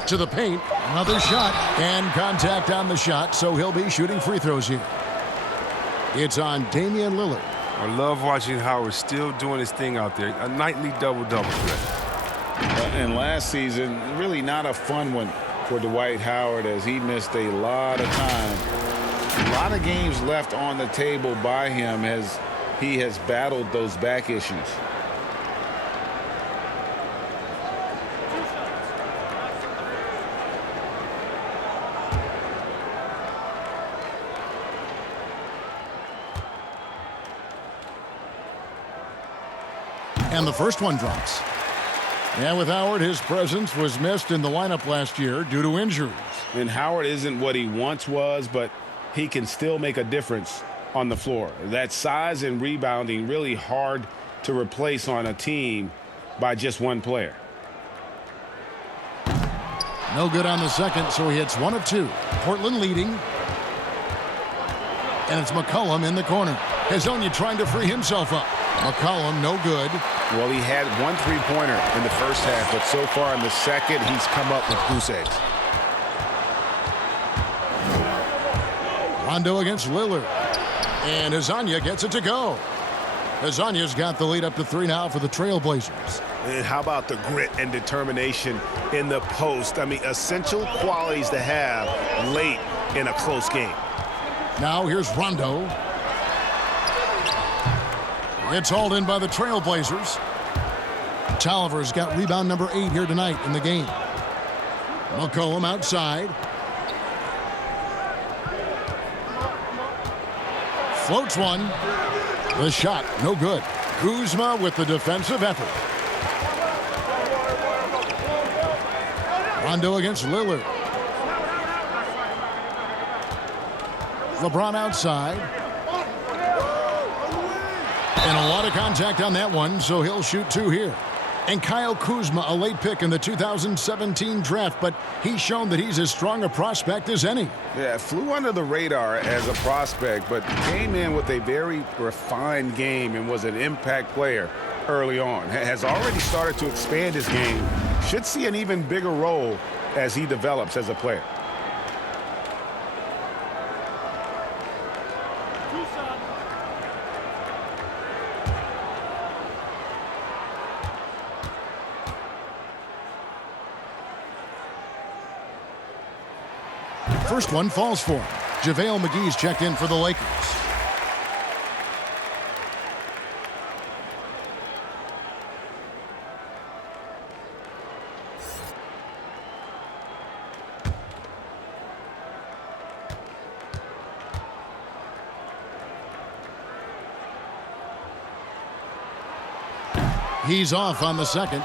To the paint, another shot, and contact on the shot, so he'll be shooting free throws here. It's on Damian Lillard. I love watching Howard still doing his thing out there. A nightly double-double threat. And last season, really not a fun one for Dwight Howard as he missed a lot of time. A lot of games left on the table by him as he has battled those back issues. And the first one drops. And with Howard, his presence was missed in the lineup last year due to injuries. And Howard isn't what he once was, but he can still make a difference on the floor. That size and rebounding really hard to replace on a team by just one player. No good on the second, so he hits 1 of 2. Portland leading. And it's McCollum in the corner. Hezonja trying to free himself up. McCollum, no good. Well, he had 1 3-pointer in the first half, but so far in the second, he's come up with goose eggs. Rondo against Lillard. And Hezonja gets it to go. Hezonja's got the lead up to 3 now for the Trailblazers. And how about the grit and determination in the post? I mean, essential qualities to have late in a close game. Now here's Rondo. It's hauled in by the Trailblazers. Tolliver's got rebound number 8 here tonight in the game. McCollum outside. Floats one. The shot, no good. Kuzma with the defensive effort. Rondo against Lillard. LeBron outside. And a lot of contact on that one, so he'll shoot 2 here. And Kyle Kuzma, a late pick in the 2017 draft, but he's shown that he's as strong a prospect as any. Yeah, flew under the radar as a prospect, but came in with a very refined game and was an impact player early on. Has already started to expand his game. Should see an even bigger role as he develops as a player. First one falls for him. JaVale McGee's checked in for the Lakers. He's off on the second.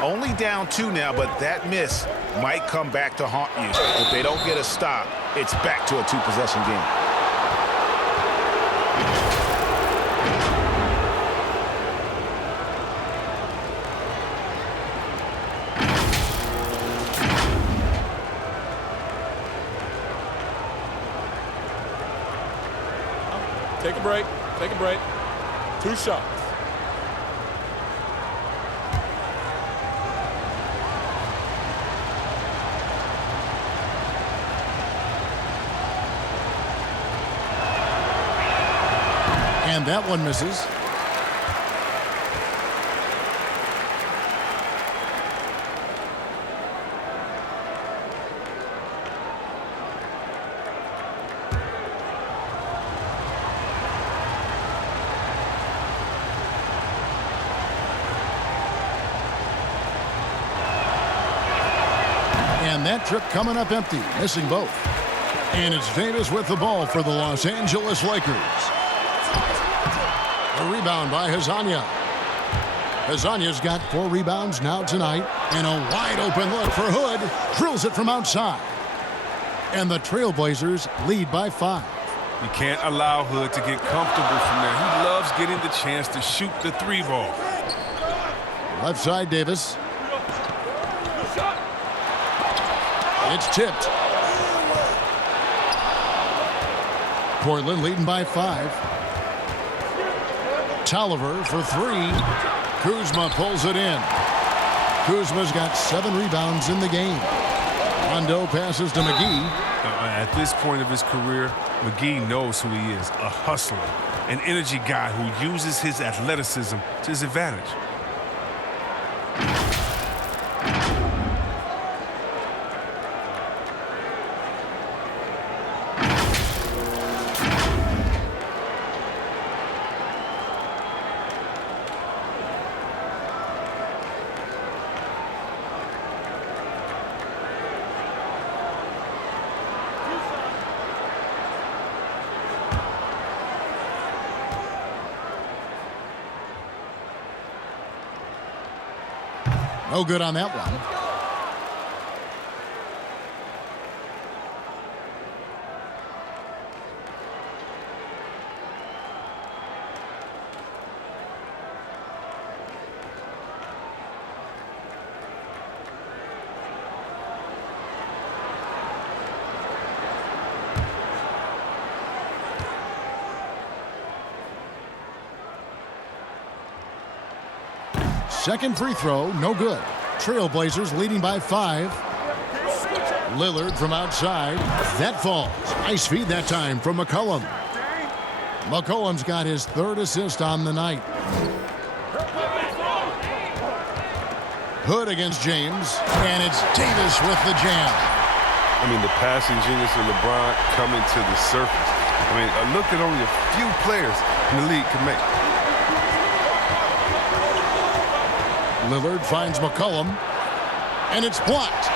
Only down 2 now, but that miss might come back to haunt you. If they don't get a stop, it's back to a 2-possession game. Take a break. Take a break. 2 shots. And that one misses. And that trip coming up empty, missing both. And it's Davis with the ball for the Los Angeles Lakers. A rebound by Hezonja. Hezonja's got 4 rebounds now tonight. And a wide open look for Hood. Drills it from outside. And the Trailblazers lead by 5. You can't allow Hood to get comfortable from there. He loves getting the chance to shoot the 3 ball. Left side, Davis. It's tipped. Portland leading by 5. Tolliver for 3. Kuzma pulls it in. Kuzma's got 7 rebounds in the game. Rondo passes to McGee. At this point of his career, McGee knows who he is, a hustler, an energy guy who uses his athleticism to his advantage. No good on that one. Second free throw, no good. Trailblazers leading by 5. Lillard from outside. That falls. Nice feed that time from McCollum. McCollum's got his 3rd assist on the night. Hood against James, and it's Davis with the jam. I mean, the passing genius of LeBron coming to the surface. I mean, a look that only a few players in the league can make. Lillard finds McCollum, and it's blocked.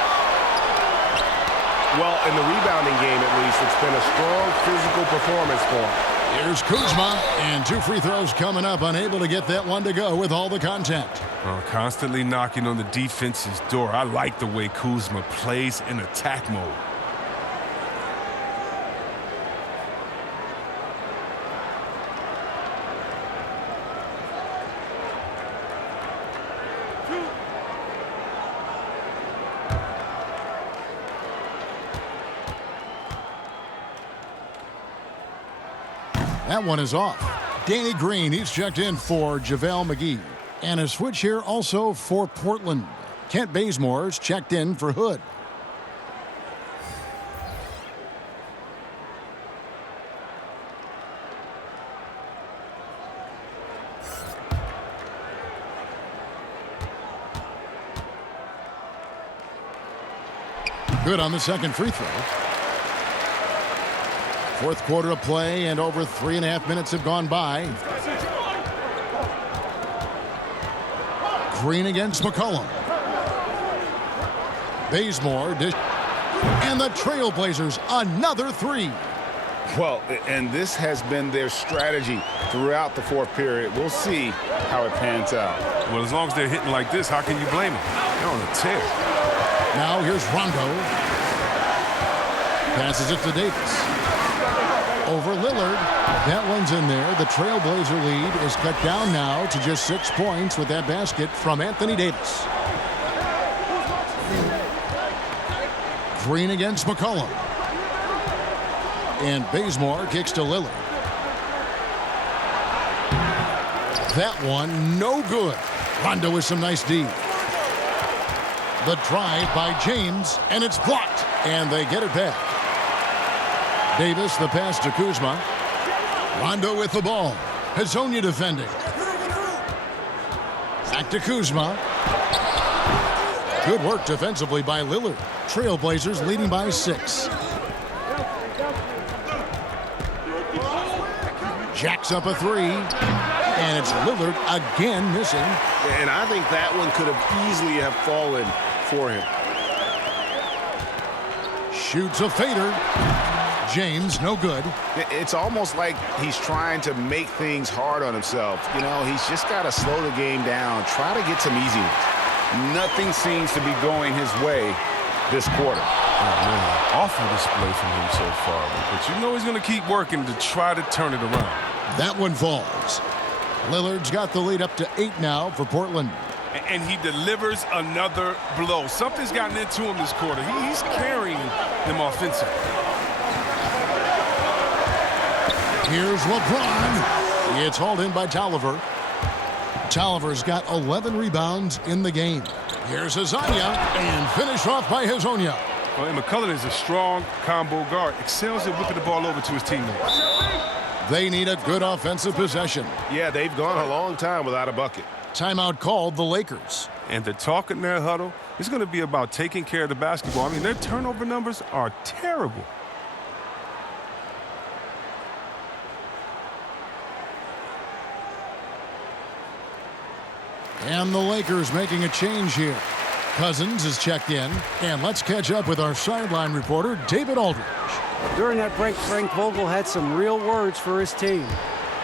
Well, in the rebounding game, at least, it's been a strong physical performance for him. Here's Kuzma, and 2 free throws coming up, unable to get that one to go with all the contact. Constantly knocking on the defense's door. I like the way Kuzma plays in attack mode. That one is off. Danny Green, he's checked in for JaVale McGee. And a switch here also for Portland. Kent Bazemore's checked in for Hood. Good on the second free throw. 4th quarter of play, and over 3.5 minutes have gone by. Green against McCollum. Bazemore dish. And the Trailblazers, another 3. Well, and this has been their strategy throughout the 4th period. We'll see how it pans out. Well, as long as they're hitting like this, how can you blame them? They're on a tear. Now here's Rondo. Passes it to Davis. Over Lillard. That one's in there. The Trailblazer lead is cut down now to just 6 points with that basket from Anthony Davis. Green against McCollum. And Bazemore kicks to Lillard. That one, no good. Rondo with some nice D. The drive by James, and it's blocked. And they get it back. Davis, the pass to Kuzma. Rondo with the ball. Hazonia defending. Back to Kuzma. Good work defensively by Lillard. Trailblazers leading by 6. Jacks up a 3. And it's Lillard again missing. And I think that one could have easily have fallen for him. Shoots a fader. James, no good. It's almost like he's trying to make things hard on himself. You know, he's just got to slow the game down, try to get some easy ones. Nothing seems to be going his way this quarter. Oh, man. Awful display from him so far. But you know he's going to keep working to try to turn it around. That one falls. Lillard's got the lead up to 8 now for Portland. And he delivers another blow. Something's gotten into him this quarter. He's carrying them offensively. Here's LeBron. It's hauled in by Tolliver. Tolliver's got 11 rebounds in the game. Here's Hazonia, and finished off by Hazonia. Well, and McCollum is a strong combo guard. Excels at whipping the ball over to his teammates. They need a good offensive possession. Yeah, they've gone a long time without a bucket. Timeout called the Lakers. And the talk in their huddle is going to be about taking care of the basketball. I mean, their turnover numbers are terrible. And the Lakers making a change here. Cousins is checked in. And let's catch up with our sideline reporter, David Aldridge. During that break, Frank Vogel had some real words for his team.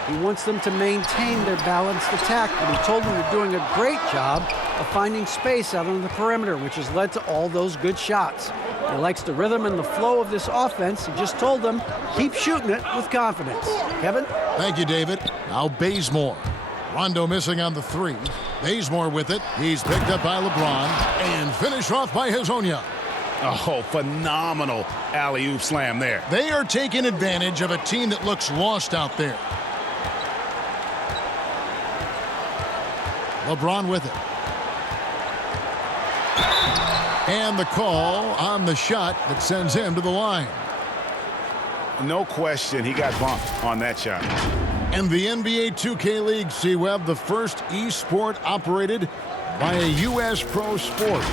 He wants them to maintain their balanced attack, but he told them they're doing a great job of finding space out on the perimeter, which has led to all those good shots. He likes the rhythm and the flow of this offense. He just told them, keep shooting it with confidence. Kevin? Thank you, David. Now Bazemore. Rondo missing on the 3. Bazemore with it. He's picked up by LeBron and finished off by Hazonia. Oh, phenomenal alley-oop slam there. They are taking advantage of a team that looks lost out there. LeBron with it. And the call on the shot that sends him to the line. No question, he got bumped on that shot. And the NBA 2K League, C-Web, the first e-sport operated by a U.S. pro sport.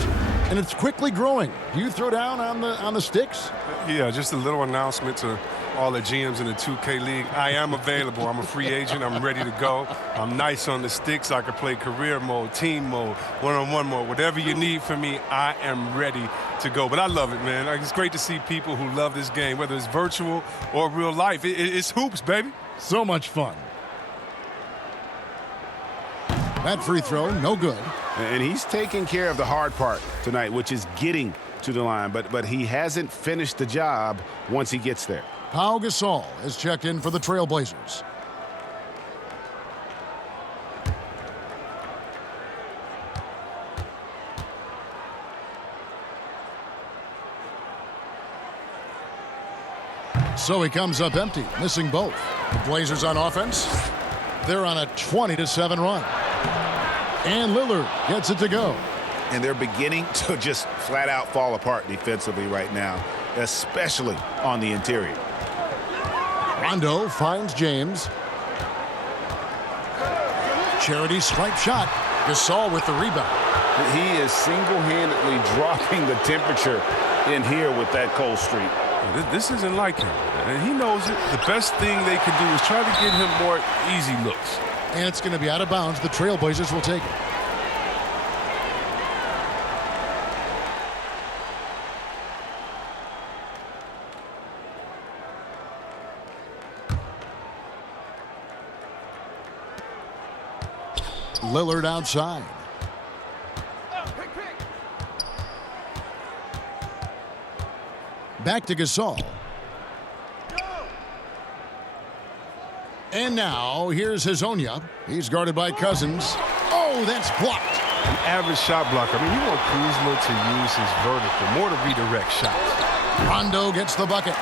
And it's quickly growing. Do you throw down on the sticks? Yeah, just a little announcement to all the GMs in the 2K League. I am available. I'm a free agent. I'm ready to go. I'm nice on the sticks. I can play career mode, team mode, one-on-one mode. Whatever you need from me, I am ready to go. But I love it, man. It's great to see people who love this game, whether it's virtual or real life. It's hoops, baby. So much fun. That free throw, no good. And he's taking care of the hard part tonight, which is getting to the line. But he hasn't finished the job once he gets there. Pau Gasol is checked in for the Trailblazers. So he comes up empty, missing both. The Blazers on offense. They're on a 20-7 run. And Lillard gets it to go. And they're beginning to just flat out fall apart defensively right now, especially on the interior. Rondo finds James. Charity stripe shot. Gasol with the rebound. He is single-handedly dropping the temperature in here with that cold streak. This isn't like him, and he knows it. The best thing they can do is try to get him more easy looks. And it's going to be out of bounds. The Trailblazers will take it. Lillard outside. Back to Gasol. And now here's Hazonia. He's guarded by Cousins. Oh, that's blocked. An average shot blocker. I mean, you want Kuzma to use his vertical, more to redirect shots. Rondo gets the bucket.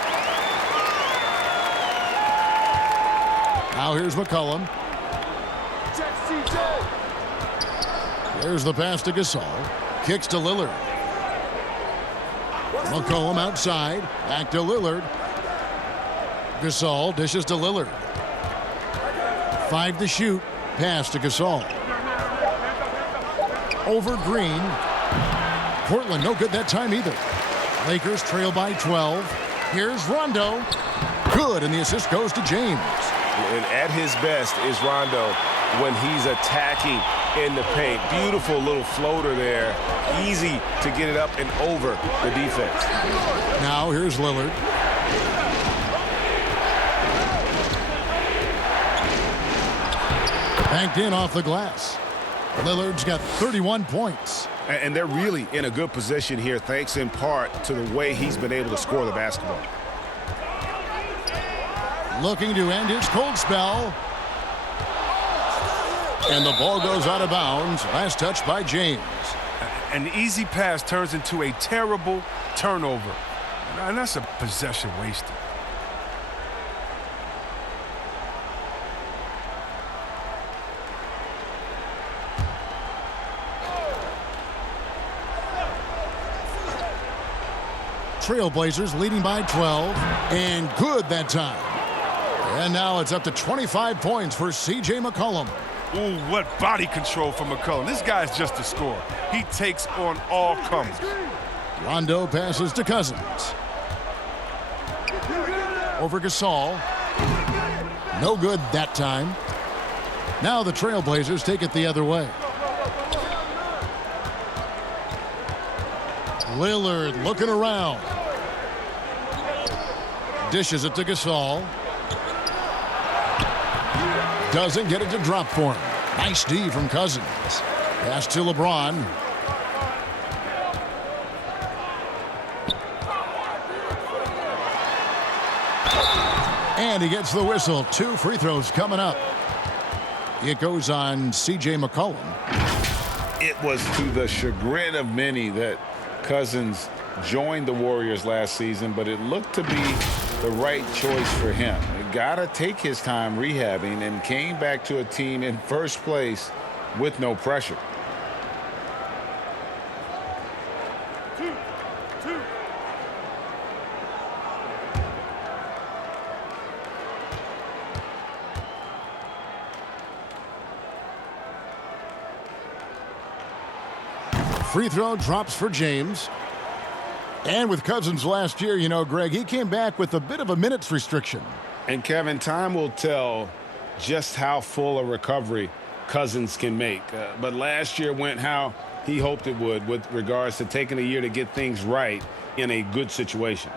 Now here's McCollum. There's the pass to Gasol. Kicks to Lillard. McCollum outside. Back to Lillard. Gasol dishes to Lillard. 5 to shoot. Pass to Gasol. Over Green. Portland no good that time either. Lakers trail by 12. Here's Rondo. Good, and the assist goes to James. And at his best is Rondo when he's attacking in the paint. Beautiful little floater there. Easy to get it up and over the defense. Now here's Lillard. Banked in off the glass. Lillard's got 31 points. And they're really in a good position here, thanks in part to the way he's been able to score the basketball. Looking to end his cold spell. And the ball goes out of bounds. Last touch by James. An easy pass turns into a terrible turnover. And that's a possession wasted. Trailblazers leading by 12. And good that time. And now it's up to 25 points for C.J. McCollum. Ooh, what body control from McCollum. This guy's just a scorer. He takes on all comers. Rondo passes to Cousins. Over Gasol. No good that time. Now the Trailblazers take it the other way. Lillard looking around. Dishes it to Gasol. Doesn't get it to drop for him. Nice D from Cousins. Pass to LeBron. And he gets the whistle. 2 free throws coming up. It goes on C.J. McCollum. It was to the chagrin of many that Cousins joined the Warriors last season, but it looked to be the right choice for him. He got to take his time rehabbing and came back to a team in first place with no pressure. Two. Free throw drops for James. And with Cousins last year, you know, Greg, he came back with a bit of a minutes restriction. And, Kevin, time will tell just how full a recovery Cousins can make. But last year went how he hoped it would with regards to taking a year to get things right in a good situation.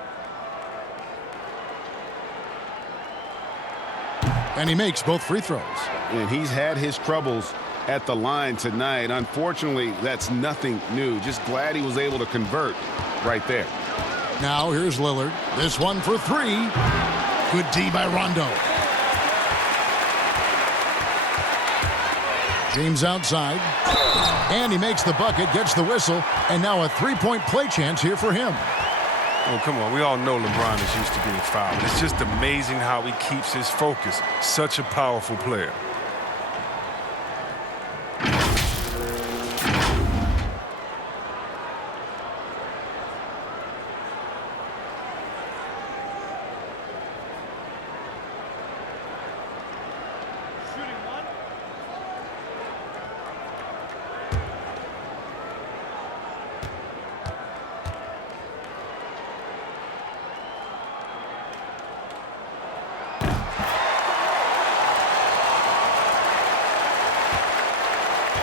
And he makes both free throws. And he's had his troubles at the line tonight. Unfortunately, that's nothing new. Just glad he was able to convert right there. Now here's Lillard. This one for three. Good D by Rondo. James outside. And he makes the bucket, gets the whistle, and now a three-point play chance here for him. Oh, come on. We all know LeBron is used to getting fouled. It's just amazing how he keeps his focus. Such a powerful player.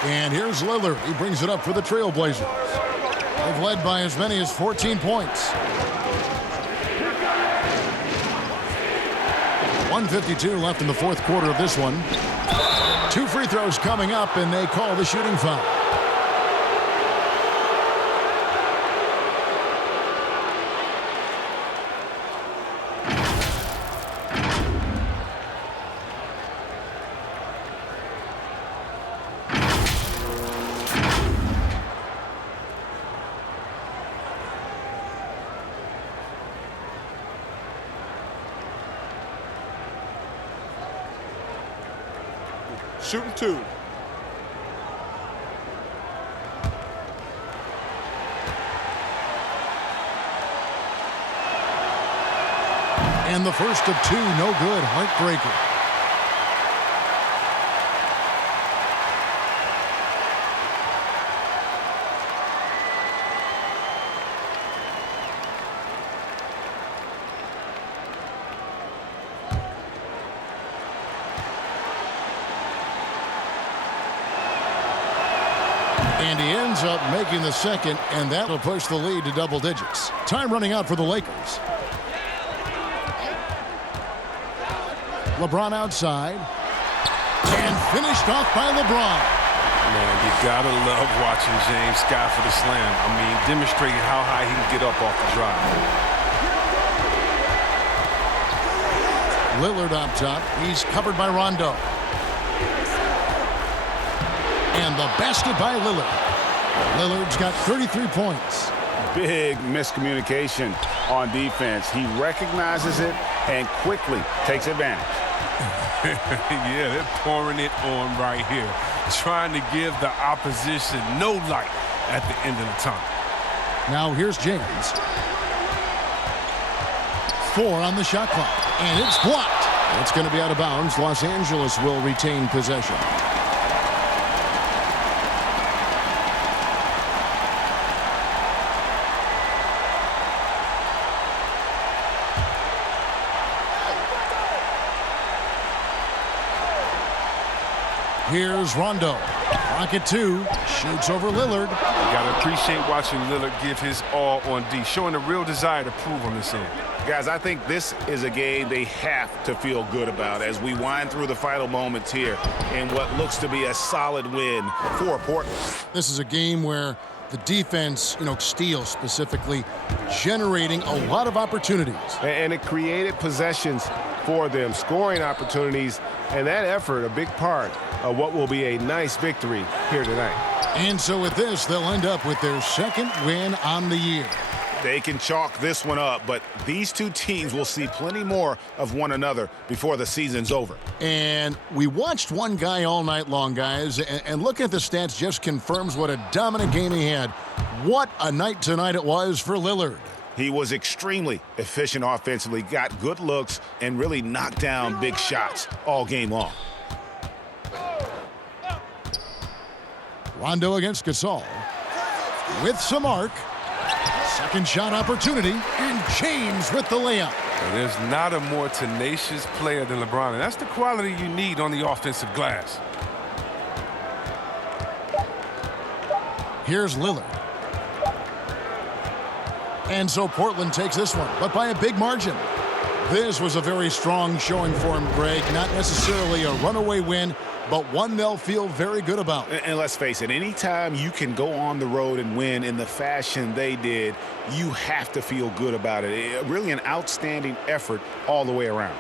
And here's Lillard. He brings it up for the Trailblazers. They've led by as many as 14 points. 1:52 left in the fourth quarter of this one. Two free throws coming up, and they call the shooting foul. Shooting two. And the first of two, no good. Heartbreaker. And he ends up making the second, and that'll push the lead to double digits. Time running out for the Lakers. LeBron outside. And finished off by LeBron. Man, you gotta love watching James sky for the slam. I mean, demonstrating how high he can get up off the drive. Lillard up top. He's covered by Rondo. And the basket by Lillard. Lillard's got 33 points. Big miscommunication on defense. He recognizes it and quickly takes advantage. Yeah, they're pouring it on right here. Trying to give the opposition no light at the end of the tunnel. Now here's James. 4 on the shot clock. And it's blocked. It's going to be out of bounds. Los Angeles will retain possession. Here's Rondo. Rocket 2. Shoots over Lillard. You got to appreciate watching Lillard give his all on D, showing a real desire to prove on this end. Guys, I think this is a game they have to feel good about as we wind through the final moments here in what looks to be a solid win for Portland. This is a game where the defense, steals specifically, generating a lot of opportunities. And it created possessions for them, scoring opportunities, and that effort a big part of what will be a nice victory here tonight. And so with this, they'll end up with their second win on the year. They can chalk this one up, but these two teams will see plenty more of one another before the season's over. And we watched one guy all night long, guys, and looking at the stats just confirms what a dominant game he had. What a night tonight it was for Lillard. He was extremely efficient offensively, got good looks, and really knocked down big shots all game long. Rondo against Gasol. With some arc. Second shot opportunity, and James with the layup. And there's not a more tenacious player than LeBron, and that's the quality you need on the offensive glass. Here's Lillard. And so Portland takes this one, but by a big margin. This was a very strong showing for him, Greg. Not necessarily a runaway win, but one they'll feel very good about. And let's face it, anytime you can go on the road and win in the fashion they did, you have to feel good about it. Really an outstanding effort all the way around.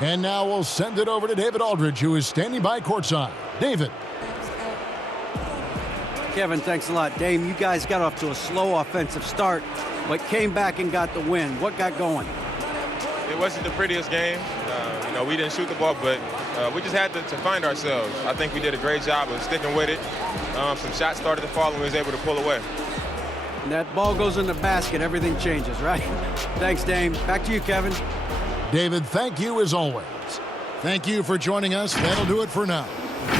And now we'll send it over to David Aldridge, who is standing by courtside. David. Kevin, thanks a lot. Dame, you guys got off to a slow offensive start, but came back and got the win. What got going? It wasn't the prettiest game. We didn't shoot the ball, but we just had to find ourselves. I think we did a great job of sticking with it. Some shots started to fall, and we was able to pull away. And that ball goes in the basket, everything changes, right? Thanks, Dame. Back to you, Kevin. David, thank you as always. Thank you for joining us. That'll do it for now.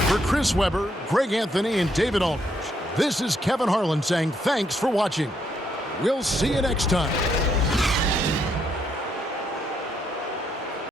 For Chris Webber, Greg Anthony, and David Aldridge, this is Kevin Harlan saying thanks for watching. We'll see you next time.